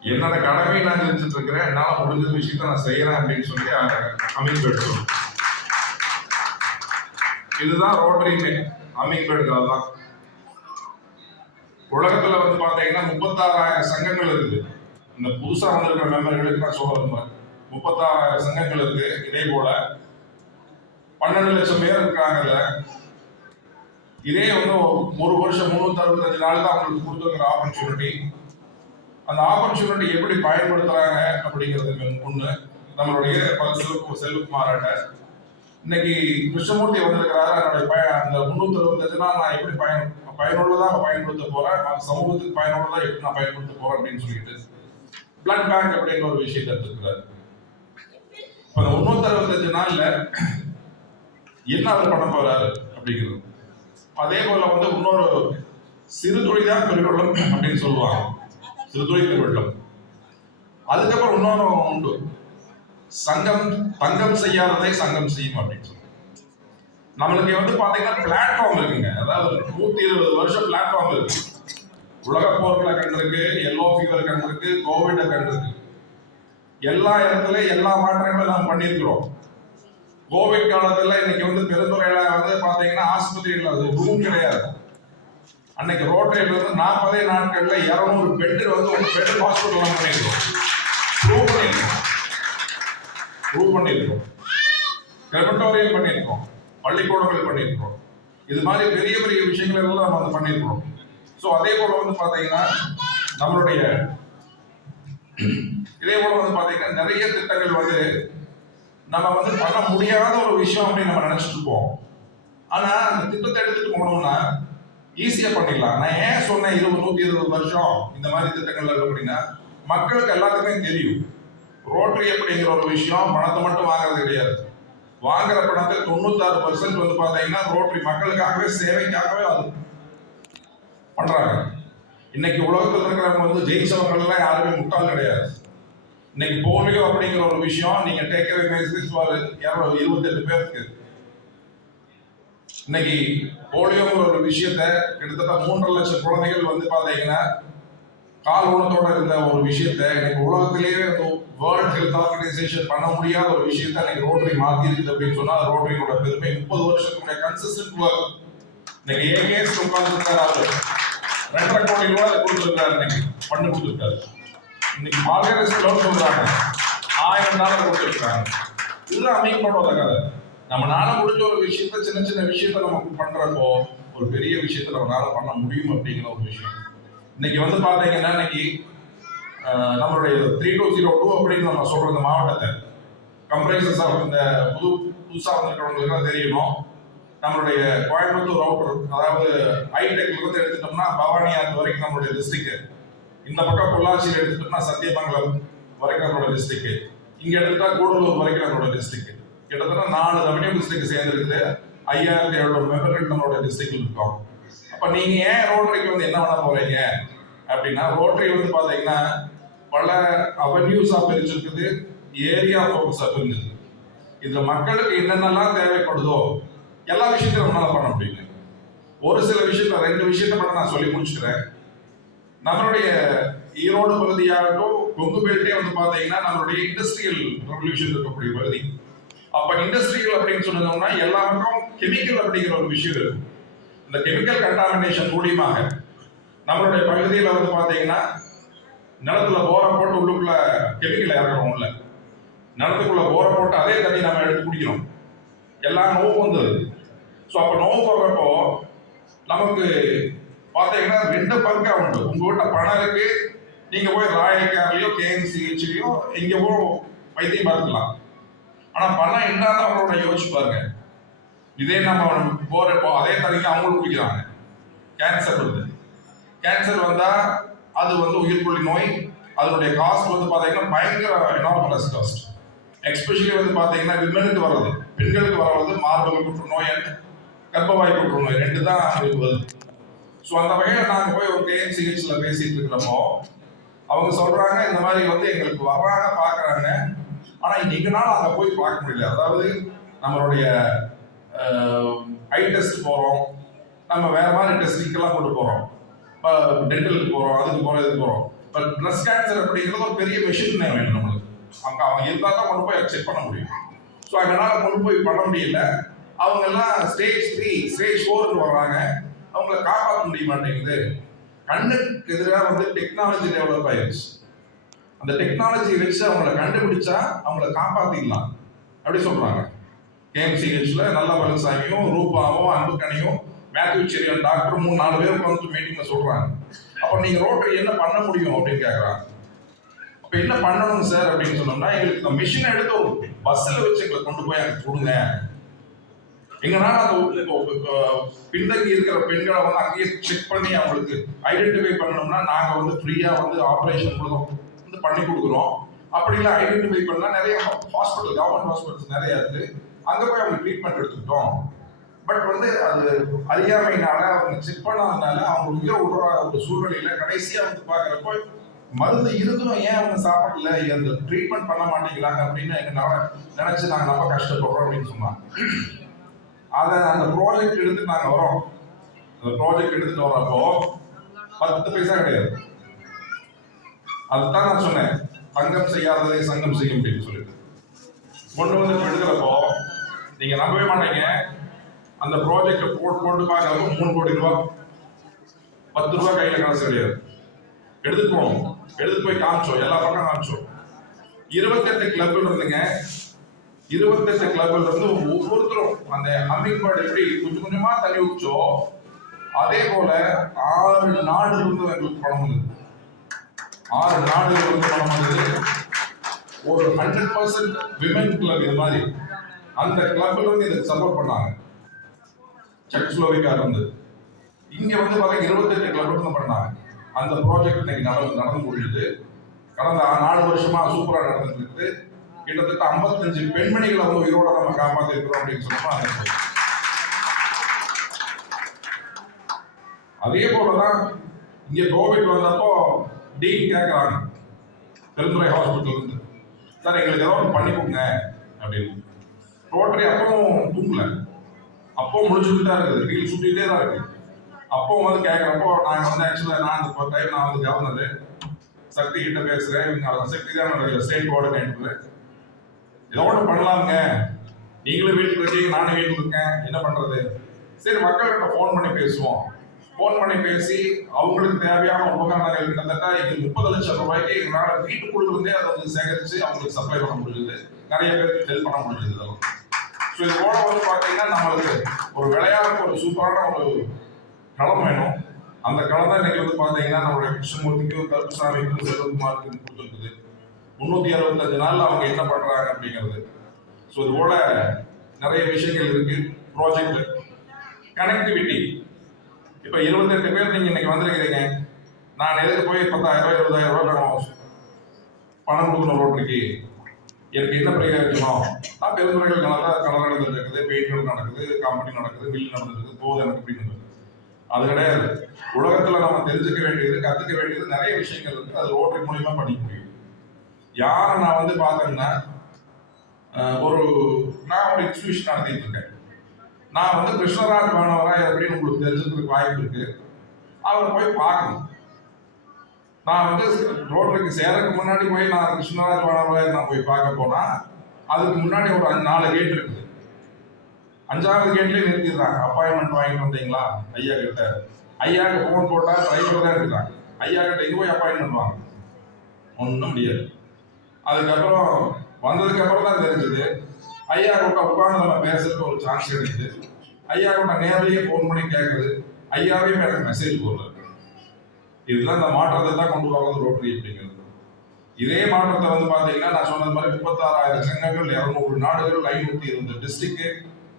என்னோட கடமையை நான் செஞ்சுட்டு இருக்கிறேன், என்னால முடிஞ்ச விஷயத்த நான் செய்யறேன் அப்படின்னு சொல்லி அமீன்பேடு சொல்லுவோம். இதுதான் ரோட்டரியுமே, அமீன்பேடுகள் தான். உலகத்துல வந்து பாத்தீங்கன்னா 36,000 சங்கங்கள் இருக்குது. இந்த புதுசா வந்திருக்கிற மெம்பர்களுக்கு நான் சொல்ல விரும்புறேன், 36,000 சங்கங்கள் இருக்கு. இதே போல 12 லட்சம் பேர் இருக்காங்கல்ல. இதே வந்து ஒரு வருஷம் 365 நாள் தான் அவங்களுக்கு கொடுத்துருக்கிற ஆப்பர்ச்சுனிட்டி. அந்த ஆப்பர்ச்சுனிட்டி எப்படி பயன்படுத்துறாங்க அப்படிங்கிறது ஒண்ணு. நம்மளுடைய செல்வகுமார்ட்ட இன்னைக்கு கிருஷ்ணமூர்த்தி வந்திருக்கிறாரு. அந்த 365 நாள் நான் எப்படி பயனுள்ளதாக பயன்படுத்த போறேன், சமூகத்துக்கு பயனுள்ளதாக எப்படி நான் பயன்படுத்த போறேன் அப்படின்னு சொல்லிட்டு பிளட் பேங்க் அப்படிங்கிற ஒரு விஷயத்தை எடுத்துக்கிறாரு. அந்த 365 நாள்ல என்ன அவர் பண்ண போறாரு அப்படிங்கிறது. அதே போல வந்து இன்னொரு சிறு தொழில்தான் பெருவெள்ளம் அப்படின்னு சொல்லுவாங்க, சிறு தொழில் பெருவெள்ளம். அதுக்கப்புறம் இன்னொரு உண்டு, தங்கம் செய்யாததை சங்கம் செய்யும் அப்படின்னு சொல்லி. நம்மளுக்கு வந்து பாத்தீங்கன்னா பிளாட்ஃபார்ம் இருக்குங்க. அதாவது 120 வருஷம் பிளாட்ஃபார்ம் இருக்கு. உலக போர்களை கண்டிருக்கு, எல்லோ ஃபீவர் கண்டிருக்கு, கோவிட கண்டிருக்கு. எல்லா இடத்துலயும் எல்லா மாற்றங்களும் நாம் பண்ணியிருக்கிறோம். கோவிட் காலத்துல இன்னைக்கு வந்து பெருந்துறையில வந்து பாத்தீங்கன்னா ஆஸ்பத்திரிகள் அது ரூம் கிடையாது. அன்னைக்கு ரோட்டையில இருந்து 40 நாட்கள்ல 200 பெட் வந்து ஒரு பெட் ஹாஸ்பிட்டல் பண்ணியிருக்கோம். ப்ரூவ் பண்ணியிருக்கோம். கிரெமட்டோரியம் பண்ணியிருக்கோம், பள்ளிக்கூடங்கள் பண்ணியிருக்கோம். இது மாதிரி பெரிய பெரிய விஷயங்கள் எல்லாம் நம்ம வந்து பண்ணியிருக்கிறோம். ஸோ அதே போல வந்து பாத்தீங்கன்னா நம்மளுடைய இதே போல வந்து பாத்தீங்கன்னா நிறைய திட்டங்கள் வந்து நம்ம வந்து பண்ண முடியாத ஒரு விஷயம் அப்படின்னு நம்ம நினைச்சிட்டு இருப்போம். ஆனா அந்த திட்டத்தை எடுத்துட்டு போனோம்னா ஈஸியா பண்ணிடலாம். நான் ஏன் சொன்னேன் 120 வருஷம் இந்த மாதிரி திட்டங்கள் அப்படின்னா, மக்களுக்கு எல்லாத்துக்குமே தெரியும் ரோட்டரி அப்படிங்கிற ஒரு விஷயம் பணத்தை மட்டும் வாங்குறது கிடையாது. வாங்குற பணத்தை 96% வந்து பாத்தீங்கன்னா ரோட்டரி மக்களுக்காகவே சேவைக்காகவே அது பண்றாங்க. இன்னைக்கு உலகத்தில் இருக்கிறவங்க வந்து ஜெயிச்சவங்க எல்லாம் யாருமே முட்டாள் கிடையாது. இன்னைக்கு போலியோ அப்படிங்கிற ஒரு விஷயம் நீங்க டேக்அவே மெசேஜ் 28 பேருக்கு இன்னைக்கு போலியோங்கிற ஒரு விஷயத்த கிட்டத்தட்ட 3.5 லட்சம் குழந்தைகள் வந்து பாத்தீங்கன்னா கால் ஊனத்தோட இருந்த ஒரு விஷயத்த இன்னைக்கு உலகத்திலேயே வேர்ல்ட் ஹெல்த் ஆர்கனைசேஷன் பண்ண முடியாத ஒரு விஷயத்த இன்னைக்கு ரோட்டரி மாத்தி இருக்குது அப்படின்னு சொன்னா ரோட்டரியோட பெருமை. 30 வருஷத்துடைய கன்சிஸ்டன்ட் ஒர்க். இன்னைக்கு ஏகேஎஸ் உட்கார்ந்துருக்காரு, அவரு 2.5 கோடி ரூபாய் கொடுத்துருக்காரு, இன்னைக்கு பண்ணி கொடுத்துருக்காரு. இன்னைக்கு மார்கரெட் லோன் சொல்றாங்க, $1000 கொடுத்துருக்காங்க. இதுதான் அமீன்பேடோட கதை. நம்மளால முடிஞ்ச ஒரு விஷயத்த, சின்ன சின்ன விஷயத்த நமக்கு பண்றப்போ ஒரு பெரிய விஷயத்த நம்மளால பண்ண முடியும் அப்படிங்கிற ஒரு விஷயம். இன்னைக்கு வந்து பாத்தீங்கன்னா இன்னைக்கு நம்மளுடைய 3202 அப்படின்னு நம்ம சொல்ற இந்த மாவட்டத்தை கம்ப்ரைசஸ் ஆஃப் இந்த புதுசா வந்திருக்கிறவங்களுக்கு தெரியணும். நம்மளுடைய கோயம்புத்தூர் அவுட்டர், அதாவது ஹைடெக்ல இருந்து எடுத்துட்டோம்னா பவானி ஆத்து வரைக்கும் நம்மளுடைய டிஸ்ட்ரிக்ட். இந்த பக்கம் பொள்ளாச்சியில் எடுத்துட்டோம்னா சத்தியமங்கலம் வரைக்கும் நம்மளோட டிஸ்ட்ரிக்ட். இங்க எடுத்துட்டா கூடலூர் வரைக்கும் நம்மளோட டிஸ்ட்ரிக்ட். கிட்டத்தட்ட 4 ரெவன்யூ டிஸ்ட்ரிக்ட் சேர்ந்துருக்குது. 5700 மெம்பர்கள் நம்மளோட டிஸ்ட்ரிக்ட்ல இருக்கோம். அப்ப நீங்க ஏன் ரோட்டரிக்கு வந்து என்ன பண்ண போறீங்க அப்படின்னா, ரோட்டரி வந்து பாத்தீங்கன்னா பல அவென்யூஸா பிரிச்சிருக்குது, ஏரியா ஃபோக்கஸா பிரிஞ்சிருக்கு. இதுல மக்களுக்கு என்னென்னலாம் தேவைப்படுதோ எல்லா விஷயத்தையும் நம்மளால பண்ண முடியுங்க. ஒரு சில விஷயத்த 2 விஷயத்த மட்டும் நான் சொல்லி முடிச்சுக்கிறேன். நம்மளுடைய ஈரோடு பகுதியாகட்டும், கொங்கு பெல்ட்டே வந்து பாத்தீங்கன்னா நம்மளுடைய இண்டஸ்ட்ரியல் ரெவல்யூஷன் இருக்கக்கூடிய பகுதி. அப்ப இண்டஸ்ட்ரியல் அப்படின்னு சொன்னோம்னா எல்லா பக்கம் கெமிக்கல் அப்படிங்கிற ஒரு விஷயம் இருக்கு. இந்த கெமிக்கல் கண்டாமினேஷன் மூலியமாக நம்மளுடைய பகுதியில் வந்து பாத்தீங்கன்னா நிலத்துல போரை போட்டு உள்ளுக்குள்ள கெமிக்கல் இறக்குறோம், உள்ள நிலத்துக்குள்ள போரை போட்டு அதே தண்ணி நம்ம எடுத்து குடிக்கிறோம். எல்லாம் நோவு வந்தது. ஸோ அப்போ நோவு வர்றப்போ நமக்கு பார்த்தீங்கன்னா 2 பங்கு உண்டு. உங்ககிட்ட பணம் இருக்கு, நீங்க போய் ராயல் கேர்லயோ KMCHலயோ எங்க போ வைத்தியம் பார்த்துக்கலாம். ஆனா பணம் இல்லாத அவங்களோட யோசிச்சு பாருங்க. இதே நம்ம போறப்போ அதே தண்ணிக்கு அவங்களும் குடிக்கிறாங்க. கேன்சர் வருது. கேன்சர் வந்தா அது உயிர்கொல்லி நோய். அதனுடைய காஸ்ட் பார்த்தீங்கன்னா பயங்கர எனார்மஸ் காஸ்ட். எக்ஸ்பெஷலி பார்த்தீங்கன்னா விமனுக்கு வர்றது, பெண்களுக்கு வர்றது மார்பக புற்றுநோய், கர்ப்பவாய் புற்றுநோய் 2 தான் அவங்களுக்கு வருது. ஸோ அந்த வகையில் நாங்கள் போய் ஒரு KMCHல பேசிட்டு இருக்கிறப்போ அவங்க சொல்றாங்க, இந்த மாதிரி எங்களுக்கு வர்றாங்க பார்க்குறாங்க, ஆனால் இன்னைக்குனாலும் அங்கே போய் பார்க்க முடியல. அதாவது நம்மளுடைய ஐ டெஸ்ட் போகிறோம், நம்ம வேற மாதிரி டெஸ்டிங்கெல்லாம் கொண்டு போகிறோம், இப்போ டென்டலுக்கு போகிறோம், அதுக்கு போகிறோம், இதுக்கு போகிறோம். பட் பிரஸ்ட் கேன்சர் அப்படிங்கிறது ஒரு பெரிய மிஷின் வேணும் நம்மளுக்கு. அவங்க இருந்தால் தான் கொண்டு போய் செக் பண்ண முடியும். ஸோ அதனால் கொண்டு போய் பண்ண முடியல. அவங்கெல்லாம் ஸ்டேஜ் 3, ஸ்டேஜ் 4க்கு வர்றாங்க. அவங்கள காப்பாற்ற முடிய மாட்டேங்குது. கண்ணுக்கு எதிராக டெக்னாலஜி டெவலப் ஆயிடுச்சு. அந்த டெக்னாலஜி வச்சு அவங்கள கண்டுபிடிச்சா அவங்கள காப்பாற்றிடலாம் அப்படி சொல்றாங்க. KMCHல நல்லா பழனிசாமியும் ரூபாவும் அன்புக்கணியும் மேத்யூ செரியன் டாக்டர் 3-4 பேர் வந்து மீட்டிங்ல சொல்றாங்க. அப்போ நீங்க ரோட்டரி என்ன பண்ண முடியும் அப்படின்னு கேட்குறாங்க. அப்போ என்ன பண்ணணும் சார் அப்படின்னு சொன்னோம்னா, எங்களுக்கு இந்த மிஷினை எடுத்து ஒரு பஸ்ஸில் வச்சு எங்களை கொண்டு போய் அங்கே கொடுங்க. எங்கனால அந்த பின்தங்கி இருக்கிற பெண்களை அங்கேயே செக் பண்ணி அவங்களுக்கு ஐடென்டிஃபை பண்ணணும்னா நாங்கள் ஃப்ரீயாக ஆப்ரேஷன் பண்ணி கொடுக்குறோம். அப்படிலாம் ஐடென்டிஃபை பண்ணால் நிறைய ஹாஸ்பிட்டல், கவர்மெண்ட் ஹாஸ்பிட்டல்ஸ் நிறைய இருக்கு, அங்கே போய் அவங்க ட்ரீட்மெண்ட் எடுத்துக்கிட்டோம். பட் அது அறியாமையினால அவங்க செக் பண்ணாதனால அவங்க உயிரை விடுற ஒரு சூழ்நிலையில கடைசியாக பார்க்குறப்போ மருந்து இருந்தும் ஏன் அவங்க சாப்பிடல, அந்த ட்ரீட்மெண்ட் பண்ண மாட்டேங்கிறாங்க அப்படின்னு எங்களால் நினைச்சு நாங்கள் ரொம்ப கஷ்டப்படுறோம் அப்படின்னு சொன்னாங்க. அதை அந்த ப்ராஜெக்ட் எடுத்து நாங்கள் வரோம். அந்த ப்ராஜெக்ட் எடுத்துட்டு வரப்போ 10 பைசா கிடையாது. அதுதான் நான் சொன்னேன், தங்கம் செய்யாததை சங்கம் செய்யும் அப்படின்னு சொல்லிட்டு கொண்டு எடுக்கிறப்போ நீங்க நம்பவே மாட்டீங்க. அந்த ப்ராஜெக்டை போட்டு பார்க்கறப்போ 3 கோடி ரூபாய், 10 ரூபாய் கையில காசு கிடையாது. எடுத்துட்டு போனோம், எடுத்துட்டு போய் காமிச்சோம், எல்லா பக்கம் காமிச்சோம். 28 கிளப்ல இருந்துங்க, 28 கிளப்ல இருந்து ஒவ்வொருத்தரும் அந்த ஹம்மிங் பேர்ட் எப்படி கொஞ்சம் கொஞ்சமா தள்ளி விச்சோ அதே போல 6 நாடுல இருந்து எங்களுக்கு பணம் வந்தது. 6 நாடுல இருந்து பணம் வந்தது. ஒரு 100% விமன் கிளப் இது மாதிரி அந்த கிளப்ல இருந்து இதுக்கு சப்போர்ட் பண்ணாங்க. செக்கோஸ்லோவேக்கியா இருந்து இங்க பாத்தீங்கன்னா 28 கிளப்ல இருந்து பண்ணாங்க. அந்த ப்ராஜெக்ட் இன்னைக்கு நடந்து முடியுது. கடந்த 4 வருஷமா சூப்பரா நடந்துட்டு இருக்கு. கிட்டத்தட்ட 55 பெண்மணிகளை உயிரோட நம்ம காப்பாற்றி இருக்கிறோம் அப்படின்னு சொன்னோம்னா அதே போலதான் இங்க கோவிட் வந்தப்போ டீன் கேட்கறாங்க பெருந்துறை ஹாஸ்பிட்டல் இருந்து, சார் எங்களுக்கு ஏதாவது பண்ணி கொடுங்க அப்படின்னு. ரோட்டரி அப்பவும் தூங்கல, அப்பவும் முடிச்சுட்டு தான் இருக்குது, ரீல் சுட்டிகிட்டே தான் இருக்கு. அப்பவும் கேட்கறப்போ நாங்கள் ஆக்சுவலாக நான் அந்த டைம் நான் கவர்னர் சக்தி கிட்ட பேசுறேன். சக்தி தான் ஸ்டேட் கோஆர்டினேட்டர். ஏதோ ஒன்று பண்ணலாங்க, நீங்களும் வீட்டுக்கு இருக்கீங்க, நானும் வீட்டுக்கு இருக்கேன், என்ன பண்றது? சரி மக்கள்கிட்ட ஃபோன் பண்ணி பேசுவோம். ஃபோன் பண்ணி பேசி அவங்களுக்கு தேவையான உபகரணங்கள் கிட்டத்தட்ட 30 லட்சம் ரூபாய்க்கு எங்களால் வீட்டுக்குள்ள இருந்தே அதை சேகரித்து அவங்களுக்கு சப்ளை பண்ண முடியுது. நிறைய பேருக்கு ஹெல்ப் பண்ண முடியுது. இதெல்லாம் ஸோ இதோட பார்த்தீங்கன்னா நம்மளுக்கு ஒரு விளையாட்டு ஒரு சூப்பரான ஒரு களம் வேணும். அந்த களம் தான் இன்னைக்கு பார்த்தீங்கன்னா நம்மளுடைய கிருஷ்ணமூர்த்திக்கும் கருப்புசாமிக்கும் செல்வகுமாருக்கும் கொடுத்துருக்குது. 365 நாள் அவங்க என்ன பண்றாங்க அப்படிங்கிறது. ஸோ இது போல நிறைய விஷயங்கள் இருக்கு. Project connectivity. இப்போ 28 பேர் நீங்க இன்னைக்கு வந்திருக்கிறீங்க. நான் எதுக்கு போய் 10,000 20,000 ரூபாய் பணம் கொடுக்கணும் ரோட்டரிக்கு? எனக்கு என்ன பிரயோஜனம்? நான் பெருந்துறைகள் நல்லா கடை நடந்துட்டு இருக்குது, பெயிண்ட் நடக்குது, கம்பெனி நடக்குது, மில் நடந்துட்டு இருக்குது, போகுது எனக்கு அப்படின்னு. அது கிடையாது. உலகத்துல நம்ம தெரிஞ்சுக்க வேண்டியது, கத்துக்க வேண்டியது நிறைய விஷயங்கள் இருக்கு. அது ரோட்டரி மூலியமா பண்ணிக்க முடியும். யாரை நான் பார்த்தேன்னா நான் ஒரு இன்ஸ்டிடியூஷன் நடத்திட்டு இருக்கேன். நான் கிருஷ்ணராஜ் மாணவராய் அப்படின்னு உங்களுக்கு தெரிஞ்சுக்கிறதுக்கு வாய்ப்பு இருக்கு. அவரை போய் பார்க்கணும். நான் ரோட்டரிக்கு சேரக்கு முன்னாடி போய் நான் கிருஷ்ணராஜ் மாணவராய் நான் போய் பார்க்க போனா அதுக்கு முன்னாடி ஒரு 4 கேட் இருக்குது. 5வது கேட்லயே நிறுத்திடுறாங்க. அப்பாயின்மெண்ட் வாங்கிட்டு வந்தீங்களா ஐயா கிட்ட? ஐயாவுக்கு ஃபோன் போட்டா டிரைவர் தான் இருக்கிறாங்க. ஐயா கிட்ட இங்க போய் அப்பாயின்மெண்ட் வாங்க. ஒன்றும் முடியாது. அதுக்கப்புறம் வந்ததுக்கப்புறம் தான் தெரிஞ்சது, ஐயா கூட உட்காந்து நம்ம பேசுறதுக்கு ஒரு சான்ஸ் கிடைக்குது. ஐயா கூட நேர்லயே ஃபோன் பண்ணி கேட்குறது, ஐயாவே எனக்கு மெசேஜ் போடுறாரு. இதுதான் இந்த மாற்றத்தை தான் கொண்டு வர்றது ரோட்டரி அப்படிங்கிறது. இதே மாற்றத்தை வந்து பார்த்தீங்கன்னா நான் சொன்னது மாதிரி 36,000 சங்கங்கள், 200 நாடுகள், 520 டிஸ்ட்ரிக்ட்,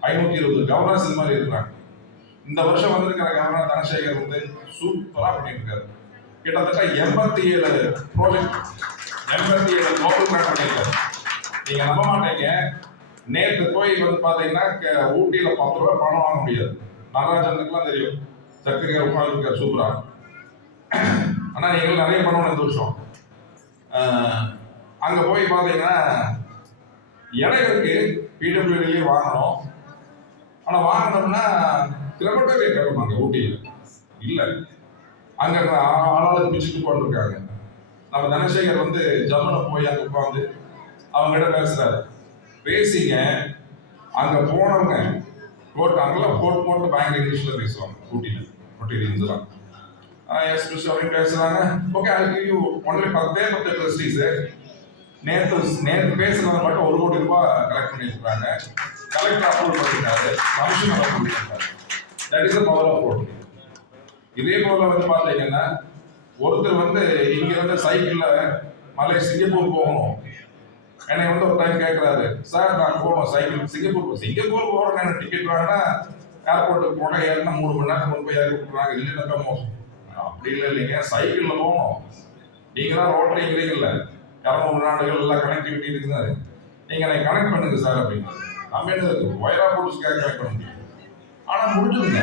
520 கவர்னர்ஸ் இது மாதிரி இருக்கிறாங்க. இந்த வருஷம் வந்திருக்கிற கவர்னர் தனசேகர் வந்து சூப்பராக பண்ணிட்டு இருக்காரு. கிட்டத்தட்ட 87 ப்ராஜெக்ட், 87 குளோபல் பிளான் பண்ணியிருக்காரு. நீங்க நம்ப மாட்டீங்க, நேற்று போய் வந்து பார்த்தீங்கன்னா ஊட்டியில 10 ரூபாய் பணம் வாங்க முடியாது. நடராஜனுக்குலாம் தெரியும், சர்க்கரை உட்காந்துருக்காரு சூப்பரா. ஆனால் நீங்கள் நிறைய பண்ணணும் இந்த வருஷம். அங்கே போய் பார்த்தீங்கன்னா இடம் இருக்கு, பிடபிள்யூடிலேயே வாங்கணும். ஆனால் வாங்கினோம்னா கிலோமீட்டரே கேட்கணுமாங்க ஊட்டியில் இல்லை. அங்கே ஆளாளுக்கு பிச்சுட்டு போட்டுருக்காங்க. நம்ம தனசேகர் வந்து ஜம்முனை போய் அங்கே உட்காந்து அவங்ககிட்ட பேசுறாரு. பேசிங்க அங்கே போனவங்க கோர்ட், அங்கெல்லாம் கோர்ட் போட்டு பயங்கர இங்கிலீஷில் பேசுவாங்க ஊட்டியில், ரொட்டேரியன்ஸ்லாம். எஸ் மிஸ்டர் அப்படின்னு பேசுறாங்க. Okay, I give you only 10 trustees. நேற்று பேசுறத மட்டும் 1 கோடி ரூபாய் கலெக்ட் பண்ணியிருக்காங்க. கலெக்டர் அப்ரூவ் பண்ணிருக்காரு, கமிஷனர் அப்ரூவ் பண்ணிருக்காரு. That is the power of Rotary. இதே போல வந்து பார்த்தீங்கன்னா ஒருத்தர் வந்து இங்க இருந்து சைக்கிள்ல மலை சிங்கப்பூர் போகணும். என்னை வந்து ஒரு டைம் கேட்கிறாரு, சார் நான் போகணும் சைக்கிள் சிங்கப்பூர் போகிறேன், டிக்கெட் வாங்கினா ஏர்போர்ட்டுக்கு போனால் ஏறினா 3 மணி நேரத்துக்கு முன்பு போய் ஏறி விட்டுறாங்க. இல்லைன்னா மோசம். அப்படி இல்லைங்க, சைக்கிளில் போகணும். நீங்கள் தான் ரோட்டரிங்கிறீங்கல்ல, 200 நாடுகள் எல்லாம் கனெக்டிவிட்டி இருக்குதாரு, நீங்கள் என்னை கனெக்ட் பண்ணுங்க சார் அப்படின்னு. நம்ம என்ன இருக்கு, ஒயரா போட்டுக்காக கனெக்ட் பண்ண முடியும். ஆனால் முடிஞ்சதுங்க,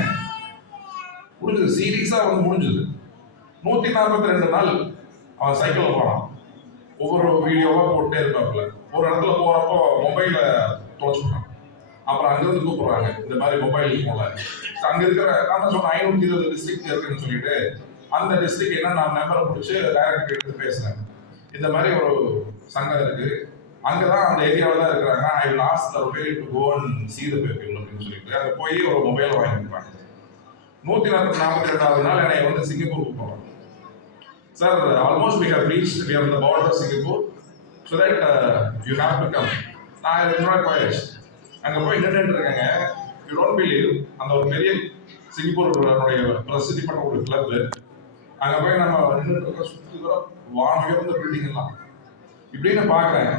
முடிஞ்சது, சீரியஸாக வந்து முடிஞ்சது. 142 நாள் அவன் சைக்கிளில் போனான். ஒவ்வொரு வீடியோவாக போட்டே இருப்பாப்புல. ஒரு இடத்துல போகிறப்போ மொபைலை தொலைச்சுட்டான். அப்புறம் அங்கேருந்து கூப்பிடுறாங்க, இந்த மாதிரி மொபைல் போல. அங்கே இருக்கிற நான் தான் சொன்னேன் 520 டிஸ்ட்ரிக்ட் இருக்குன்னு சொல்லிட்டு, அந்த டிஸ்ட்ரிக்ட் என்ன நான் நம்பரை பிடிச்சி டைரக்டர் எடுத்து பேசுனேன். இந்த மாதிரி ஒரு சங்கம் இருக்கு, அங்கே தான் அந்த ஏரியாவில் தான் இருக்கிறாங்க. I will ask the Rotary to go and see the people அப்படின்னு சொல்லிட்டு அங்கே போய் ஒரு மொபைல் வாங்கியிருப்பாங்க. 142வது நாள் என்னை வந்து சிங்கப்பூர் கூப்பிடுவாங்க. Sir, almost we have reached the border of Singapore, so that you have to come. நான் முன்னாடி போயாச்சு. அங்கே போய் நின்றுட்டு இருக்கேங்க. யூ டோன்ட் பிலீவ், அந்த ஒரு பெரிய சிங்கப்பூருடைய பிரசித்தி பண்ண ஒரு கிளப். அங்கே போய் நம்ம நின்றுட்டு இருக்க, சுற்றி வானவியர்ந்த பில்டிங் எல்லாம் இப்படின்னு பார்க்குறேன்.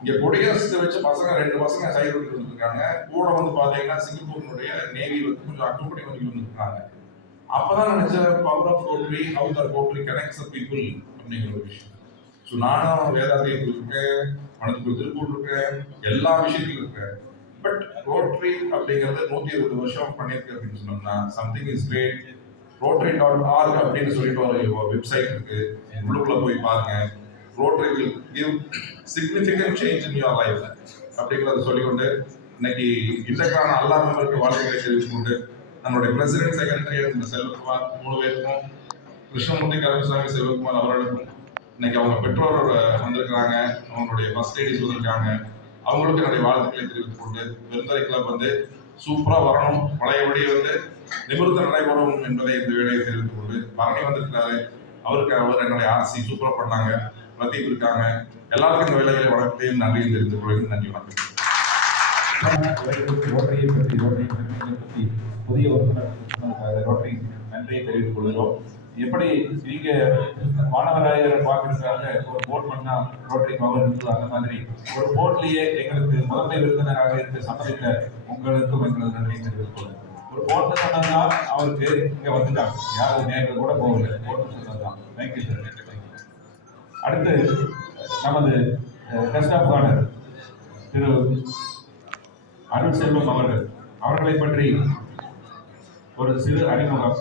இங்கே கொடியரசு வச்ச பசங்க 2 பசங்க சைடு ஓட்டி வந்துருக்காங்க. கூட வந்து பார்த்தீங்கன்னா சிங்கப்பூரினுடைய நேவி வந்து கொஞ்சம் அக்கம்படி பண்ணி வந்துருக்காங்க. அப்பதான் நினைச்சேன் power of Rotary, how the Rotary connects the people அப்படிங்கிற ஒரு விஷயம். ஸோ நானும் வேதாந்தியத்தில் இருக்கேன், மனத்துக்குள் திருப்பூர் இருக்கேன், எல்லா விஷயத்திலும் இருக்கேன். பட் ரோட்டரி அப்படிங்கிறது 120 வருஷம் பண்ணியிருக்கு அப்படின்னு சொன்னோம்னா சம்திங் இஸ் கிரேட். rotary.org அப்படின்னு சொல்லிட்டு ஒரு வெப்சைட் இருக்கு, உள்ளுக்குள்ள போய் பாருங்க. Rotary will give significant change in your life அப்படிங்கிறத சொல்லிக்கொண்டு இன்னைக்கு இதற்கான எல்லா மெம்பருக்கு வாழ்க்கைகளை தெரிவித்துக்கொண்டு நம்மளுடைய பிரசிடென்ட், செக்ரட்டரி செல்வகுமார் 3 பேருக்கும், கிருஷ்ணமூர்த்தி கருமசாமி செல்வகுமார் அவர்களுக்கும், இன்னைக்கு அவங்க பெற்றோர் வந்திருக்கிறாங்க, அவங்களுடைய ஃபர்ஸ்ட் லேடிஸ் வந்திருக்காங்க, அவங்களுக்கு என்னுடைய வாழ்த்துக்களை தெரிவித்துக் கொண்டு பெருந்தரை கிளப் வந்து சூப்பராக வரணும், பழையபடி வந்து நிமிர்ந்த நடைபெறும் என்பதை இந்த வேலையை தெரிவித்துக் கொண்டு, பரணி வந்திருக்கிறாரு, அவர் என்னுடைய ஆர்சி சூப்பராக பண்ணாங்க, பிரதீப் இருக்காங்க, எல்லாருக்கும் இந்த வேலைகளை வளர்த்தையும் நன்றியும் தெரிவித்துக் கொள்கிறேன். நன்றி, வணக்கம். ரோட்டரியை பற்றி புதிய ரோட்டரி நன்றியை தெரிவித்துக் கொள்கிறோம். எப்படி நீங்க மாணவராக பார்க்கறதுக்காக ஒரு போர்ட் பண்ணா ரோட்டரி பவர் இருக்குது, அந்த மாதிரி ஒரு போர்ட்லயே எங்களுக்கு முதன்மை விருந்தினராக இருக்க சம்மதித்த உங்களுக்கும் எங்களது நன்றியை தெரிவித்துக் கொள்கிறோம். ஒரு போர்ட் சொன்னதுனா அவருக்கு இங்க வந்துட்டாங்க, யாரும் நேரில் கூட போகல, போர்ட் சொன்னதுதான். Thank you sir. அடுத்து நமது guest of honour Thiru Arul செல்வம் அவர்களை பற்றி ஒரு சிறு அறிமுகம்.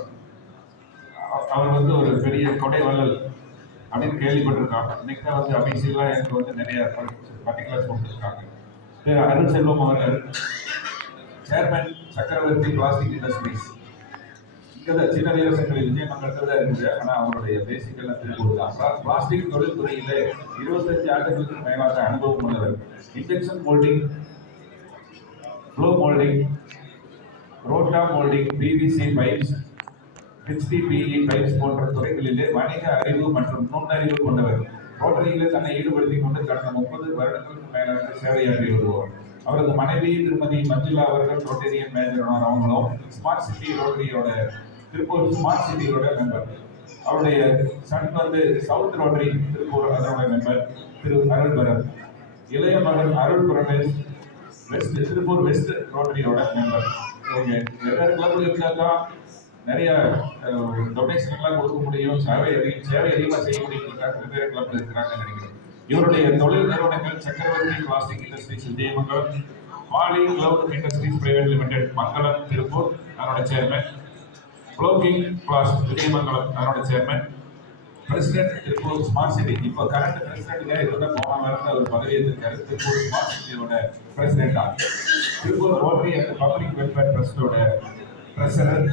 அவர் வந்து ஒரு பெரிய கொடை வள்ளல் அப்படின்னு கேள்விப்பட்டிருக்காங்க. இன்னைக்கு தான் வந்து அபிஷியலாக எனக்கு வந்து நிறைய பர்டிகுலர்ஸ் கொடுத்துருக்காங்க. திரு அருள் செல்வம் அவர்கள் சேர்மன் சக்கரவர்த்தி பிளாஸ்டிக் இண்டஸ்ட்ரீஸ். இங்கே சின்ன வீரசங்கரி விஜயமங்கலத்தில் தான் இருக்குது, ஆனால் அவருடைய பேசிக் எல்லாம் திருப்பூர் தான். பிளாஸ்டிக் தொழில்துறையில் 25 ஆண்டுகளுக்கு மேலாக அனுபவம் உள்ளவர். Injection moulding, flow moulding, roto moulding, PVC pipes, HDPE pipes போன்ற துறைகளிலே வணிக அறிவு மற்றும் நுண்ணறிவு கொண்டவர். ரோட்டரியில் தன்னை ஈடுபடுத்திக் கொண்டு கடந்த 30 வருடங்களுக்கு மேலாக சேவையாற்றி வருவார். அவரது மனைவி திருமதி மஞ்சுளா அவர்கள் ரோட்டரியன் மேஜர் அவங்களும் ஸ்மார்ட் சிட்டி ரோட்டரியோட திருப்பூர் ஸ்மார்ட் சிட்டியோட மெம்பர். அவருடைய சன் வந்து சவுத் ரோட்டரி திருப்பூர் அதோட மெம்பர் திரு அருள் பரத். இளைய மகன் அருள் பிரமேஷ் வெஸ்ட் திருப்பூர் வெஸ்ட் ரோட்டரியோட மெம்பர். இவங்க வெவ்வேறு கிளப்ல இருந்தா நிறைய டொனேஷன் எல்லாம் கொடுக்க முடியும், சேவை அதிகமாக செய்ய முடியும். வெவ்வேறு கிளப்ல இருக்கிறாங்கன்னு நினைக்கிறேன். இவருடைய தொழில் நிறுவனங்கள் சக்கரவர்த்தி பிளாஸ்டிக் இண்டஸ்ட்ரீஸ் விஜயமங்கலம், மாலி cloud industries private limited Mangalam Tiruppur அதனோட சேர்மன், ப்ளோகிங் பிளாஸ் விஜயமங்கலம் அதனோட chairman, president Tiruppur smart city. இப்போ கரண்ட் பிரசிடென்ட்காக இதுதான் போன வாரத்தில் அவர் பதவி ஏற்றிருக்காரு. திருப்பூர் ஸ்மார்ட் சிட்டியோட பிரசிடென்டா, Tiruppur Rotary and public welfare ட்ரஸ்டோட ட்ரெஸரர்,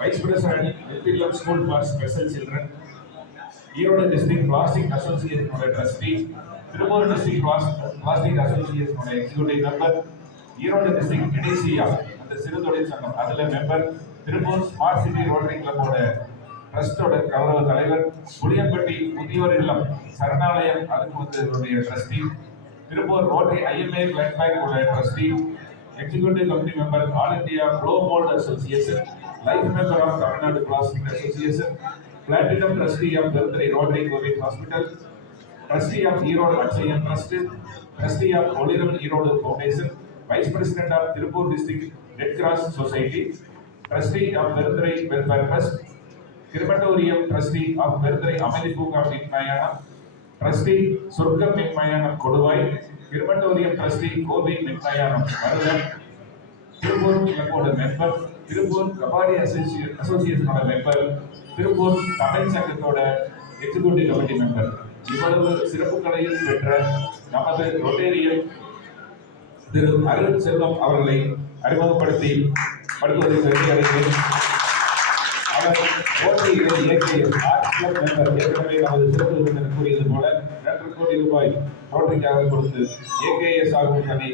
வைஸ் பிரசிடென்ட் வெற்றிலம் school for special children, Erode district plastic அசோசியேஷனோட ட்ரஸ்டி, திருப்பூர் டிஸ்ட்ரிக்ட் பிளாஸ்டிக் அசோசியேஷனோட எக்ஸிக்யூட்டிவ் மெம்பர், ஈரோடு டிஸ்ட்ரிக்ட் இடிசியா அந்த சிறு தொழில் சங்கம் அதுல member, Tiruppur smart city Rotary கிளப்போட ட்ரஸ்டோட கௌரவ தலைவர், புளியம்பட்டி முதியோர் இல்லம் சரணாலயம் அதுக்கு வந்து இவருடைய trustee, Tiruppur Rotary IMA blood பேங்கோட trustee, executive committee member, all India blow mould association, life member of Tamil Nadu plastic association, Platinum Trustee of Birthday Rotary Covid Hospital, Trustee of Erode Akshayan Trust, Trustee of Oliram Erode Foundation, Vice President of Tirupur District Red Cross Society, Trustee of Birthday Welfare Trust, Crematorium Trustee of Birthday Amelipooka Mikmayana, Trustee Surgam Mikmayana Koduvai, Crematorium Trustee Kovi Mikmayana Marulam, Tirupur Club member, Tirupur Kabadi Association member, Tiruppur Tamil சங்கத்தோட executive committee member. இவ்வளவு சிறப்புகளையும் பெற்ற நமது Rotarian Thiru Arul செல்வம் அவர்களை அறிமுகப்படுத்தி படுத்துவதை கருதி அடைந்தேன். அவர் ரோட்டரியிலே இயக்கிய ஆர்ட்ஸ் கிளப் மெம்பர். ஏற்கனவே நமது சிறப்பு விருந்தினர் கூறியது போல 2 கோடி ரூபாய் ரோட்டரிக்காக கொடுத்து ஏகேஎஸ் ஆகும் தனி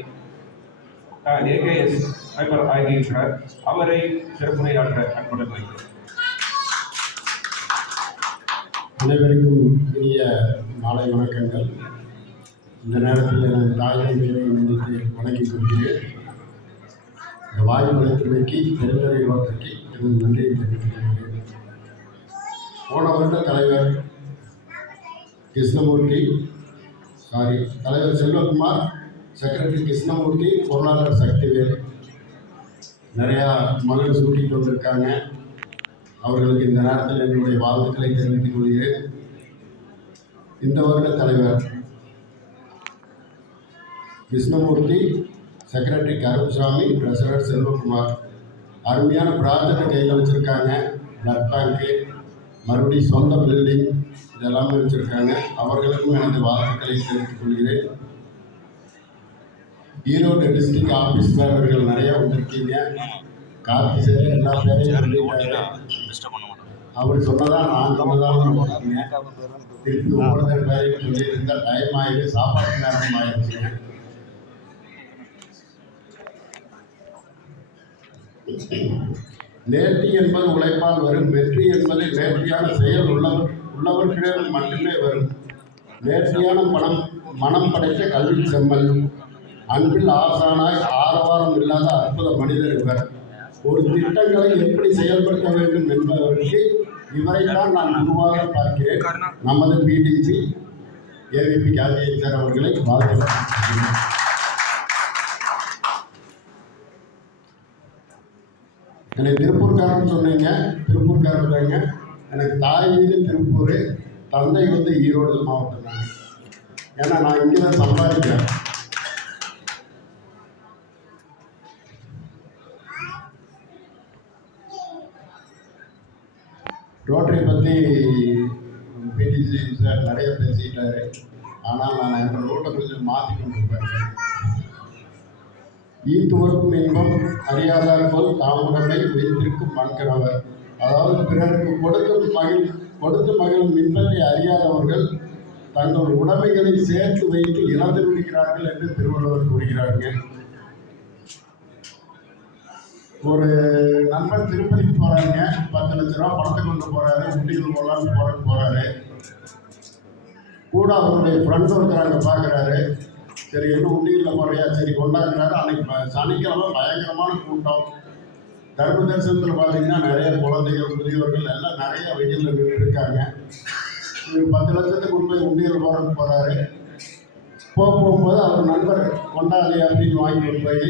ஏகேஎஸ் மெம்பர் ஆகியிருக்கிறார். அவரை சிறப்புரையாற்ற அன்புடன் வைக்கிறேன். அனைவருக்கும் இனிய மாலை வணக்கங்கள். இந்த நேரத்தில் எனது தாயின் பேரை நினைத்து வணங்கிக் கொள்கிறேன். இந்த வாய்ப்பு அளித்தமைக்கு பெருந்தரை ரோட்டரிக்கு எனது நன்றியை தெரிவித்துக் கொள்கிறேன். போன வருட தலைவர் செல்வகுமார், செக்ரட்டரி கிருஷ்ணமூர்த்தி, பொருளாளர் சக்திவேல் நிறையா மகள் சூட்டிட்டு வந்திருக்காங்க. அவர்களுக்கு இந்த நேரத்தில் என்னுடைய வாழ்த்துக்களை தெரிவித்துக் கொள்கிறேன். இந்த வருட தலைவர் கிருஷ்ணமூர்த்தி, செக்ரட்டரி கருப்புசாமி, ட்ரெஸரர் செல்வகுமார் அருமையான பிரார்த்தனை கையில் வச்சுருக்காங்க. பிளட் பேங்க்கு, மறுபடியும் சொந்த பில்டிங் இதெல்லாமே வச்சுருக்காங்க. அவர்களுக்கும் எனது வாழ்த்துக்களை தெரிவித்துக் கொள்கிறேன். ஈரோடு டிஸ்ட்ரிக்ட் ஆஃபீஸ் பேரர்கள் நிறையா வந்திருக்கீங்க. கார்த்தி சார் எல்லா பேரையும் அவர் சொன்னதான் நான் சொன்னதான் திருப்பி ஒவ்வொருத்தர் பேரையும் சொல்லியிருந்தால் டைம் ஆகிடுது, சாப்பாட்டு நேரம் ஆயிடுச்சுங்க. நேர்த்தி என்பது உழைப்பால் வரும், வெற்றி என்பது நேர்த்தியான செயல் உள்ளவர்களிடம் மட்டுமே வரும். நேர்த்தியான மனம் படைத்த கல்வி செம்மல், அன்பில் ஆசானாய் ஆரவாரம் இல்லாத அற்புத மனிதர் இவர். ஒரு திட்டங்களை எப்படி செயல்படுத்த வேண்டும் என்பதற்கு இவரைத்தான் நான் குருவாக பார்க்கிறேன். நமது பிடிசி ஏவிபி கார்த்திகேயன் சார் அவர்களை வாழ்த்துகிறேன். எனக்கு திருப்பூர்காரன் சொன்னீங்க, திருப்பூர்காரன் தாங்க. எனக்கு தாய் வீடு திருப்பூர், தந்தை வந்து ஈரோடு மாவட்டம் தான். ஏன்னா நான் இங்கே தான் சம்பாதிக்கிறேன். ரோட்டரி பற்றி பிடிசி சார் நிறைய பேசிட்டாரு. ஆனால் நான் என்னோட ரோட்டை கொஞ்சம் மாற்றி கொண்டிருப்பேன். ஈத்துவர்க்கும் இன்பம் அறியாதார் போல் தாமுடமை வைத்திருக்கும் மண்கணவர். அதாவது பிறருக்கு கொடுத்து மகிழும் இன்பத்தை அறியாதவர்கள் தங்கள் உடைமைகளை சேர்த்து வைத்து இழந்து விடுகிறார்கள் என்று திருவள்ளுவர் கூறுகிறார்கள். ஒரு நண்பர் திருப்பதிக்கு போகிறாங்க, 10 லட்ச ரூபா பணத்தை கொண்டு போகிறாரு, உண்டிகள் போகலான்னு போகிறாரு. கூட அவருடைய ஃப்ரெண்ட்ஸ் ஒருத்தர் அங்கே பார்க்குறாரு. சரி இன்னும் உண்டியலில் போடுறியா, சரி கொண்டாடுறாரு. அன்னைக்கு சனிக்கிழமை பயங்கரமான கூட்டம். தர்ம தரிசனத்தில் பார்த்தீங்கன்னா நிறைய குழந்தைகள், முதியவர்கள் எல்லாம் நிறைய வெயிலில் நின்றுருக்காங்க. 10 லட்சத்துக்கு போய் உண்டியல் போகிறதுக்கு போகிறாரு. போகும்போது அவர் நண்பர் கொண்டாடி அப்படின்னு வாங்கிட்டு போய்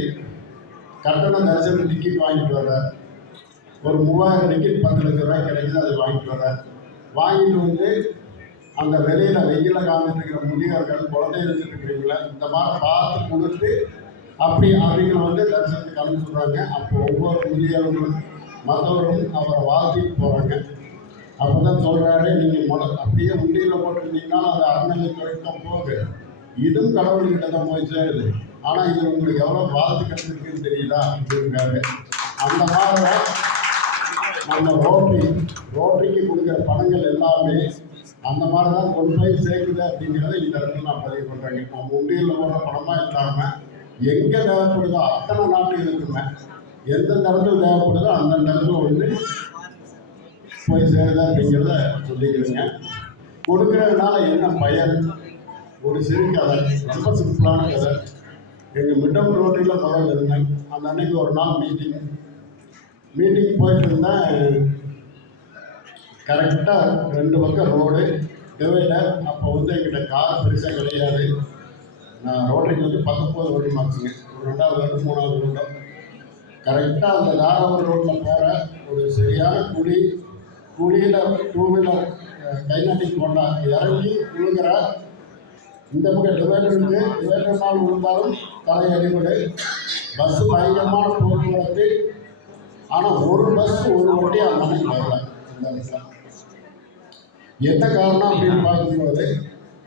கட்டண தரிசன டிக்கெட் வாங்கிட்டு வர்றார். ஒரு 3000 டிக்கெட் 10 லட்ச ரூபாய் கிடைக்குது. அதை வாங்கிட்டு வர்றார். வாங்கிட்டு வந்து அந்த வெளியில் வெயில காமிட்டு இருக்கிற முதியவர்கள், குழந்தைகள் வச்சுருக்கிறீங்களா, இந்த மாதிரி பார்த்து கொடுத்து அப்படி அவங்களை வந்து தரிசனத்துக்கு அனுப்பிச்சுடுறாங்க. அப்போ ஒவ்வொரு முதியவர்களும் மற்றவர்களும் அவரை வாழ்த்திட்டு போகிறாங்க. அப்போ தான் சொல்கிறாரு, நீங்கள் அப்படியே உண்டியில் போட்டிருந்தீங்கன்னா அது அறநிலைத்துறைக்கு தான் போகுது, இதுவும் கடவுள்கிட்ட தான் போய் சேருது. ஆனால் இது உங்களுக்கு எவ்வளோ வாழ்த்து கிடைச்சிருக்குன்னு தெரியுதா அப்படிங்கிறாரு. அந்த மாதிரி நம்ம ரோட்டரிக்கு கொடுக்குற பணங்கள் எல்லாமே அந்த மாதிரி தான் கொண்டு போய் சேர்க்குது அப்படிங்கிறத இந்த இடத்துல நான் பதிவு பண்ணுறேங்க. நம்ம உண்டியலில் போடுற பணமாக இல்லாமல் எங்கே தேவைப்படுதோ அத்தனை நாட்டுகளுக்குமே எந்தெந்த இடத்துல தேவைப்படுதோ அந்தந்த இடத்துல வந்து போய் சேருது அப்படிங்கிறத சொல்லிக்கிறேங்க. கொடுக்குறதுனால என்ன பயன்? ஒரு சிறு கதை, ரொம்ப சிம்பிளான கதை. எங்கள் மிட்டம் ரோட்டில் முதல்ல இருந்தேன். அந்த அன்னைக்கு ஒரு நாள் மீட்டிங் போயிட்டு இருந்தேன். கரெக்டாக 2 பக்கம் ரோடு டிவைடர். அப்போ வந்து எங்கிட்ட கார் பெருசாக கிடையாது. நான் ரோட்டரிக்கு வந்து 19 வருடம் ஆச்சுங்க. ஒரு 2வது வருடம் 3வது வருடம். கரெக்டாக அந்த தாராபுரம் ரோட்டில் போகிற ஒரு சரியான குழியில் 2 வீலர் கை நாட்டி கொண்டா இறங்கி விழுகிற. இந்த பக்கம் டிவைடர் இருக்குது. டிவைடர் நாள் விழுந்தாலும் தலை அடிபடு. பஸ்ஸு பயங்கரமான போக்குவரத்து. ஆனால் ஒரு பஸ் ஒரு வண்டி அந்த மாதிரி வரல. இந்த இடத்துல என்ன காரணம் அப்படின்னு பார்க்கும்போது